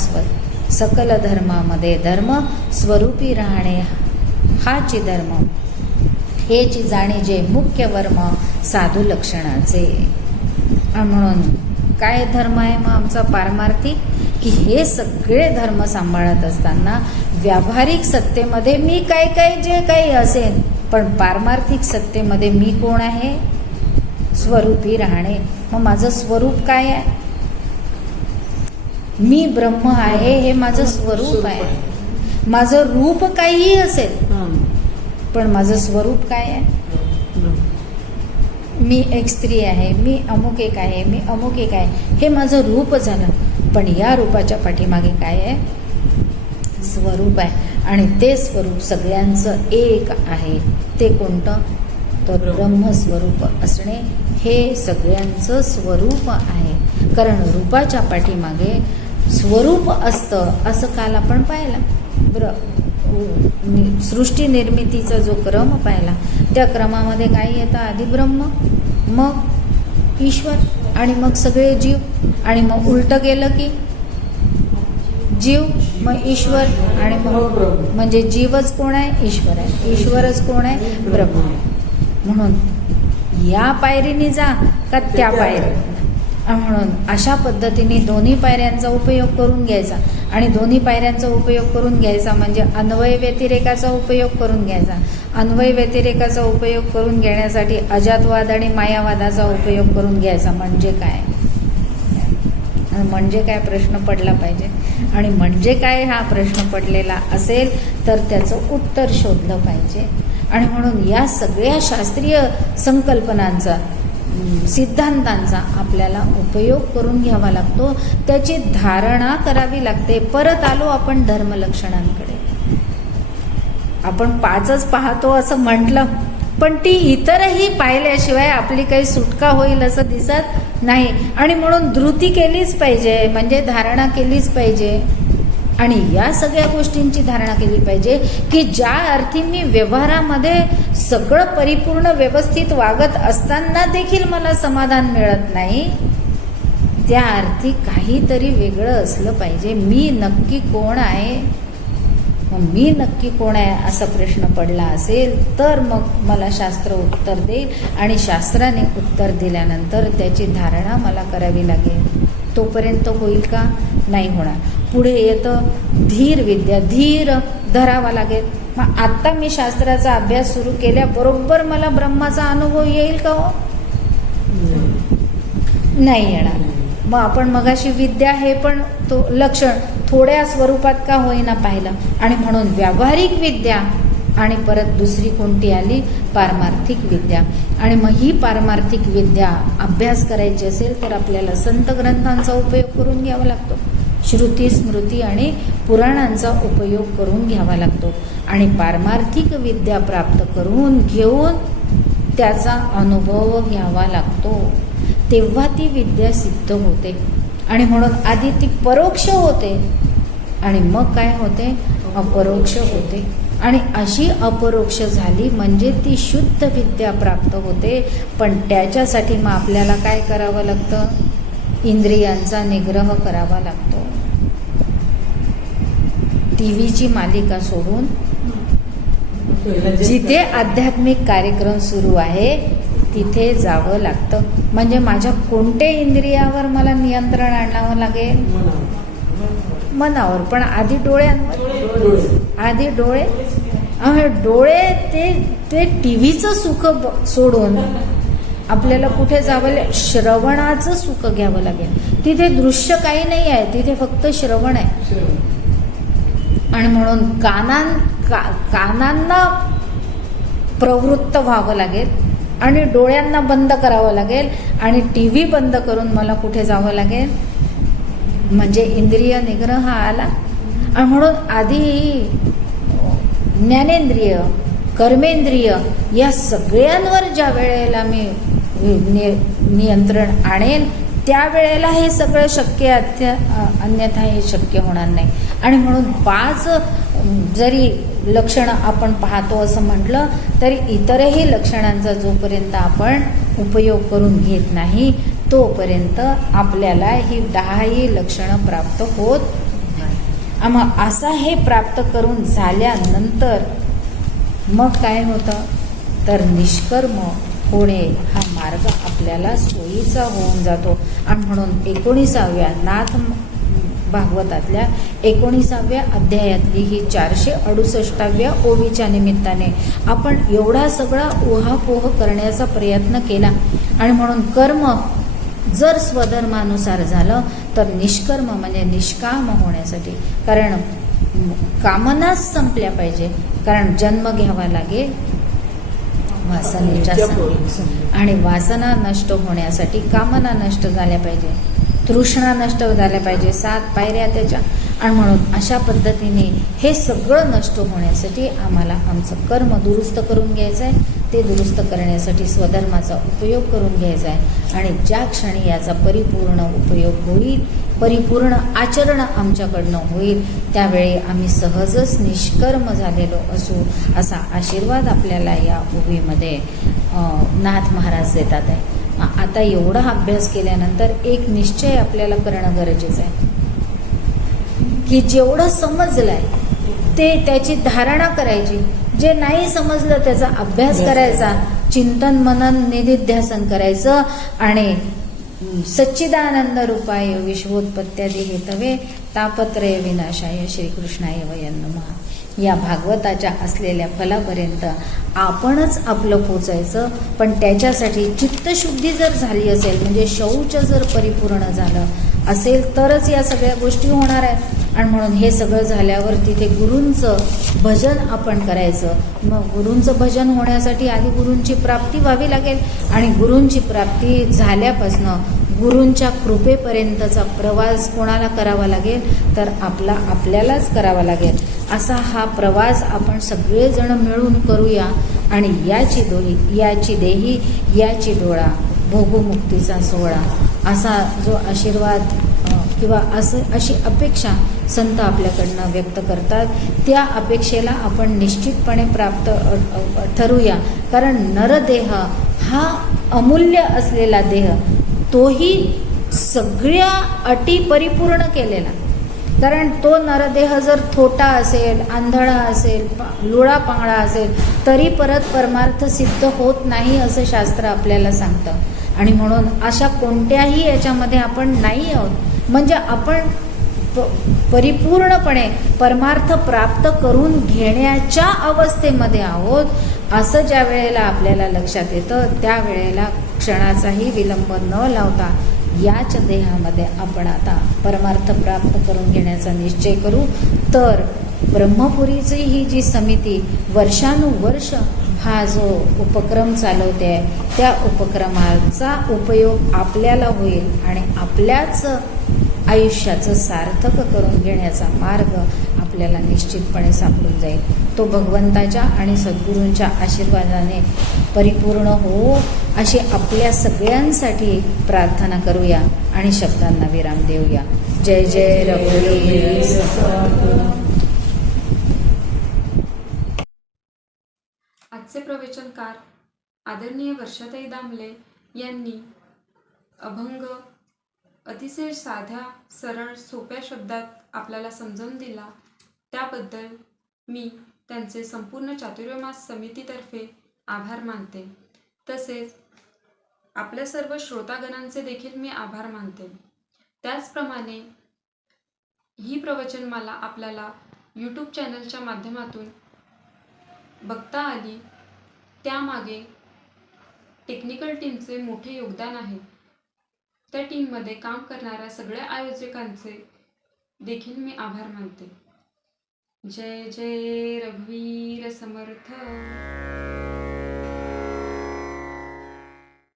सकल धर्मामध्ये धर्म स्वरूपी राहणे हाची धर्म, हेची जाणे जे मुख्य वर्म साधू लक्षणाचे. म्हणून काय धर्म आहे मग आमचा पारमार्थिक? की हे सगळे धर्म सांभाळत असताना व्यावहारिक सत्तेमध्ये मी काय जे काही असेल, पण पारमार्थिक सत्तेमध्ये मी कोण आहे? स्वरूपी राहणे. मग माझं स्वरूप काय आहे? मी ब्रह्म आहे, हे माझं स्वरूप आहे. माझं रूप काहीही असेल पण माझं स्वरूप काय आहे? मी एक स्त्री आहे, मी अमुक एक आहे, मी अमुक एक आहे, हे माझं रूप झालं. पण या रूपाच्या पाठीमागे काय आहे? स्वरूप आहे. आणि ते स्वरूप सगळ्यांचं एक आहे. ते कोणतं? तर ब्रह्मस्वरूप असणे हे सगळ्यांचं स्वरूप आहे. कारण रूपाच्या पाठीमागे स्वरूप असतं असं काल आपण पाहिलं. सृष्टी निर्मितीचा जो क्रम पाहिला, त्या क्रमामध्ये काय येतं? आधी ब्रह्म, मग ईश्वर आणि मग सगळे जीव. आणि मग उलटं गेलं की जीव मग ईश्वर आणि मग म्हणजे जीवच कोण आहे? ईश्वर आहे. ईश्वरच कोण आहे? ब्रह्म. म्हणून या पायरीने जा का त्या पायरी, म्हणून अशा पद्धतीने दोन्ही पायऱ्यांचा उपयोग करून घ्यायचा. आणि दोन्ही पायऱ्यांचा उपयोग करून घ्यायचा म्हणजे अन्वय व्यतिरेकाचा उपयोग करून घ्यायचा. अन्वय व्यतिरेकाचा उपयोग करून घेण्यासाठी अजातवाद आणि मायावादाचा उपयोग करून घ्यायचा. म्हणजे काय? म्हणजे काय प्रश्न पडला पाहिजे. आणि म्हणजे काय हा प्रश्न पडलेला असेल तर त्याचं उत्तर शोधलं पाहिजे. आणि म्हणून या सगळ्या शास्त्रीय संकल्पनांचा, सिद्धांतांचा आपल्याला उपयोग करून घ्यावा लागतो. त्याची धारणा करावी लागते. परत आलो आपण धर्मलक्षणांकडे. आपण 5च पाहतो असं म्हटलं, पण ती इतरही पाहिल्याशिवाय आपली काही सुटका होईल असं दिसत नाही. आणि म्हणून धृती केलीच पाहिजे, म्हणजे धारणा केलीच पाहिजे. आणि या सगळ्या गोष्टींची धारणा केली पाहिजे की ज्या अर्थी मी व्यवहारामध्ये सगळं परिपूर्ण व्यवस्थित वागत असताना देखील मला समाधान मिळत नाही, त्या अर्थी काहीतरी वेगळं असलं पाहिजे. मी नक्की कोण आहे? मग मी नक्की कोण आहे असा प्रश्न पडला असेल तर मग मला शास्त्र उत्तर देईल. आणि शास्त्राने उत्तर दिल्यानंतर त्याची धारणा मला करावी लागेल. तोपर्यंत होईल का? नाही होणार. पुढे येतं धीर विद्या. धीर धरावा लागेल. मग आत्ता मी शास्त्राचा अभ्यास सुरू केल्याबरोबर मला ब्रह्माचा अनुभव येईल का? हो, नाही येणार. मग आपण मगाशी विद्या हे पण तो लक्षण थोड्या स्वरूपात का होईना पाहिलं. आणि म्हणून व्यावहारिक विद्या आणि परत दुसरी कोणती आली? पारमार्थिक विद्या. आणि मग ही पारमार्थिक विद्या अभ्यास करायची असेल तर आपल्याला संत ग्रंथांचा उपयोग करून घ्यावा लागतो. श्रुती, स्मृती आणि पुराणांचा उपयोग करून घ्यावा लागतो. आणि पारमार्थिक विद्या प्राप्त करून घेऊन त्याचा अनुभव घ्यावा लागतो. तेव्हा ती विद्या सिद्ध होते. आणि म्हणून आधी ती परोक्ष होते आणि मग काय होते? अपरोक्ष होते. आणि अशी अपरोक्ष झाली म्हणजे ती शुद्ध विद्या प्राप्त होते. पण त्याच्यासाठी मग आपल्याला काय करावं लागतं? इंद्रियांचा निग्रह करावा लागतो. टीव्हीची मालिका सोडून जिथे आध्यात्मिक कार्यक्रम सुरू आहे तिथे जावं लागतं. म्हणजे माझ्या कोणत्या इंद्रियावर मला नियंत्रण आणावं लागेल? मनावर. पण आधी डोळ्यांवर. आधी डोळे. डोळे ते टीव्हीचं सुख सोडून आपल्याला कुठे जावं? श्रवणाचं सुख घ्यावं लागेल. तिथे दृश्य काही नाही आहे, तिथे फक्त श्रवण आहे. आणि म्हणून कानांना प्रवृत्त व्हावं लागेल आणि डोळ्यांना बंद करावं लागेल. आणि टीव्ही बंद करून मला कुठे जावं लागेल? म्हणजे इंद्रिय निग्रह आला. आणि म्हणून आधी ज्ञानेंद्रिय, कर्मेंद्रिय या सगळ्यांवर ज्या वेळेला मी नियंत्रण आणेल त्यावेळेला हे सगळं शक्य, अन्यथा हे शक्य होणार नाही. आणि म्हणून 5 जरी लक्षणं आपण पाहतो असं म्हटलं तरी इतरही लक्षणांचा जोपर्यंत आपण उपयोग करून घेत नाही तोपर्यंत आपल्याला ही 10ही लक्षणं प्राप्त होत नाही. मग असं हे प्राप्त करून झाल्यानंतर मग काय होतं? तर निष्कर्म होणे हा मार्ग आपल्याला सोयीचा होऊन जातो. आणि म्हणून 19व्या नाथ भागवतातल्या 19व्या अध्यायातली ही 468व्या ओवीच्या निमित्ताने आपण एवढा सगळा उहापोह करण्याचा प्रयत्न केला. आणि म्हणून कर्म जर स्वधर्मानुसार झालं तर निष्कर्म म्हणजे निष्काम होण्यासाठी. कारण कामनाच संपल्या पाहिजे. कारण जन्म घ्यावा लागेल, वासनेच्या संगी. आणि वासना नष्ट होण्यासाठी कामना नष्ट झाल्या पाहिजे, तृष्णा नष्ट झाल्या पाहिजे, 7 पायऱ्या त्याच्या. आणि म्हणून अशा पद्धतीने हे सगळं नष्ट होण्यासाठी आम्हाला आमचं कर्म दुरुस्त करून घ्यायचं आहे. ते दुरुस्त करण्यासाठी स्वधर्माचा उपयोग करून घ्यायचा आहे. आणि ज्या क्षणी याचा परिपूर्ण उपयोग होईल, परिपूर्ण आचरण आमच्याकडनं होईल, त्यावेळी आम्ही सहजच निष्कर्म झालेलो असू, असा आशीर्वाद आपल्याला या उभीमध्ये नाथ महाराज देतात आहे. आता एवढा अभ्यास केल्यानंतर एक निश्चय आपल्याला करणं गरजेचं आहे की जेवढं समजलंय ते त्याची धारणा करायची, जे नाही समजलं त्याचा अभ्यास करायचा, चिंतन मनन निधिध्यासन करायचं. आणि सच्चिदानंद रूपाय विश्वोत्पत्त्यादी हेतवे तापत्रय विनाशाय श्रीकृष्णाय वयं नमः. या भागवताच्या असलेल्या फलापर्यंत आपणच आपलं पोचायचं. पण त्याच्यासाठी चित्तशुद्धी जर झाली असेल, म्हणजे शौच जर परिपूर्ण झालं असेल तरच या सगळ्या गोष्टी होणार आहेत. आणि म्हणून हे सगळं झाल्यावर तिथे गुरूंचं भजन आपण करायचं. मग गुरूंचं भजन होण्यासाठी आधी गुरूंची प्राप्ती व्हावी लागेल. आणि गुरूंची प्राप्ती झाल्यापासनं गुरूंच्या कृपेपर्यंतचा प्रवास कोणाला करावा लागेल, तर आपल्यालाच करावा लागेल. असा हा प्रवास आपण सगळेजण मिळून करूया. आणि याची देही याची डोळा भोगमुक्तीचा सोहळा, असा जो आशीर्वाद किंवा अशी अपेक्षा संत आपल्याकडनं व्यक्त करतात, त्या अपेक्षेला आपण निश्चितपणे प्राप्त ठरूया. कारण नरदेह हा अमूल्य असलेला देह, तोही सगळ्या अटी परिपूर्ण केलेला. कारण तो नरदेह जर थोटा असेल, आंधळा असेल, लुळा पांगळा असेल, तरी परत परमार्थ सिद्ध होत नाही असं शास्त्र आपल्याला सांगतं. आणि म्हणून अशा कोणत्याही याच्यामध्ये आपण नाही आहोत. म्हणजे आपण परिपूर्णपणे परमार्थ प्राप्त करून घेण्याच्या अवस्थेमध्ये आहोत, असं ज्या वेळेला आपल्याला लक्षात येतं, त्यावेळेला क्षणाचाही विलंब न लावता याच देहामध्ये आपण आता परमार्थ प्राप्त करून घेण्याचा निश्चय करू. तर ब्रह्मपुरीची ही जी समिती वर्षानुवर्ष हा जो उपक्रम चालवते आहे, त्या उपक्रमाचा उपयोग आपल्याला होईल आणि आपल्याच आयुष्याचं सार्थक करून घेण्याचा मार्ग आपल्याला निश्चितपणे सापडून जाईल. तो भगवंताच्या आणि सद्गुरूंच्या आशीर्वादाने परिपूर्ण हो, अशी आपल्या सगळ्यांसाठी प्रार्थना करूया आणि शब्दांना विराम देऊया. जय जय रघुवीर समर्थ. आजचे प्रवचनकार आदरणीय वर्षाताई दामले यांनी अभंग अतिशय साध्या, सरळ, सोप्या शब्दात आपल्याला समजावून दिला. त्याबद्दल मी त्यांचे संपूर्ण चातुर्मास समितीतर्फे आभार मानते. तसेच आपल्या सर्व श्रोतागणांचे देखील मी आभार मानते. त्याचप्रमाणे ही प्रवचनमाला आपल्याला यूट्यूब चॅनलच्या माध्यमातून बघता आली, त्यामागे टेक्निकल टीमचे मोठे योगदान आहे. त्या टीममध्ये काम करणाऱ्या सगळ्या आयोजकांचे देखील मी आभार मानते. जय जय रघुवीर समर्थ.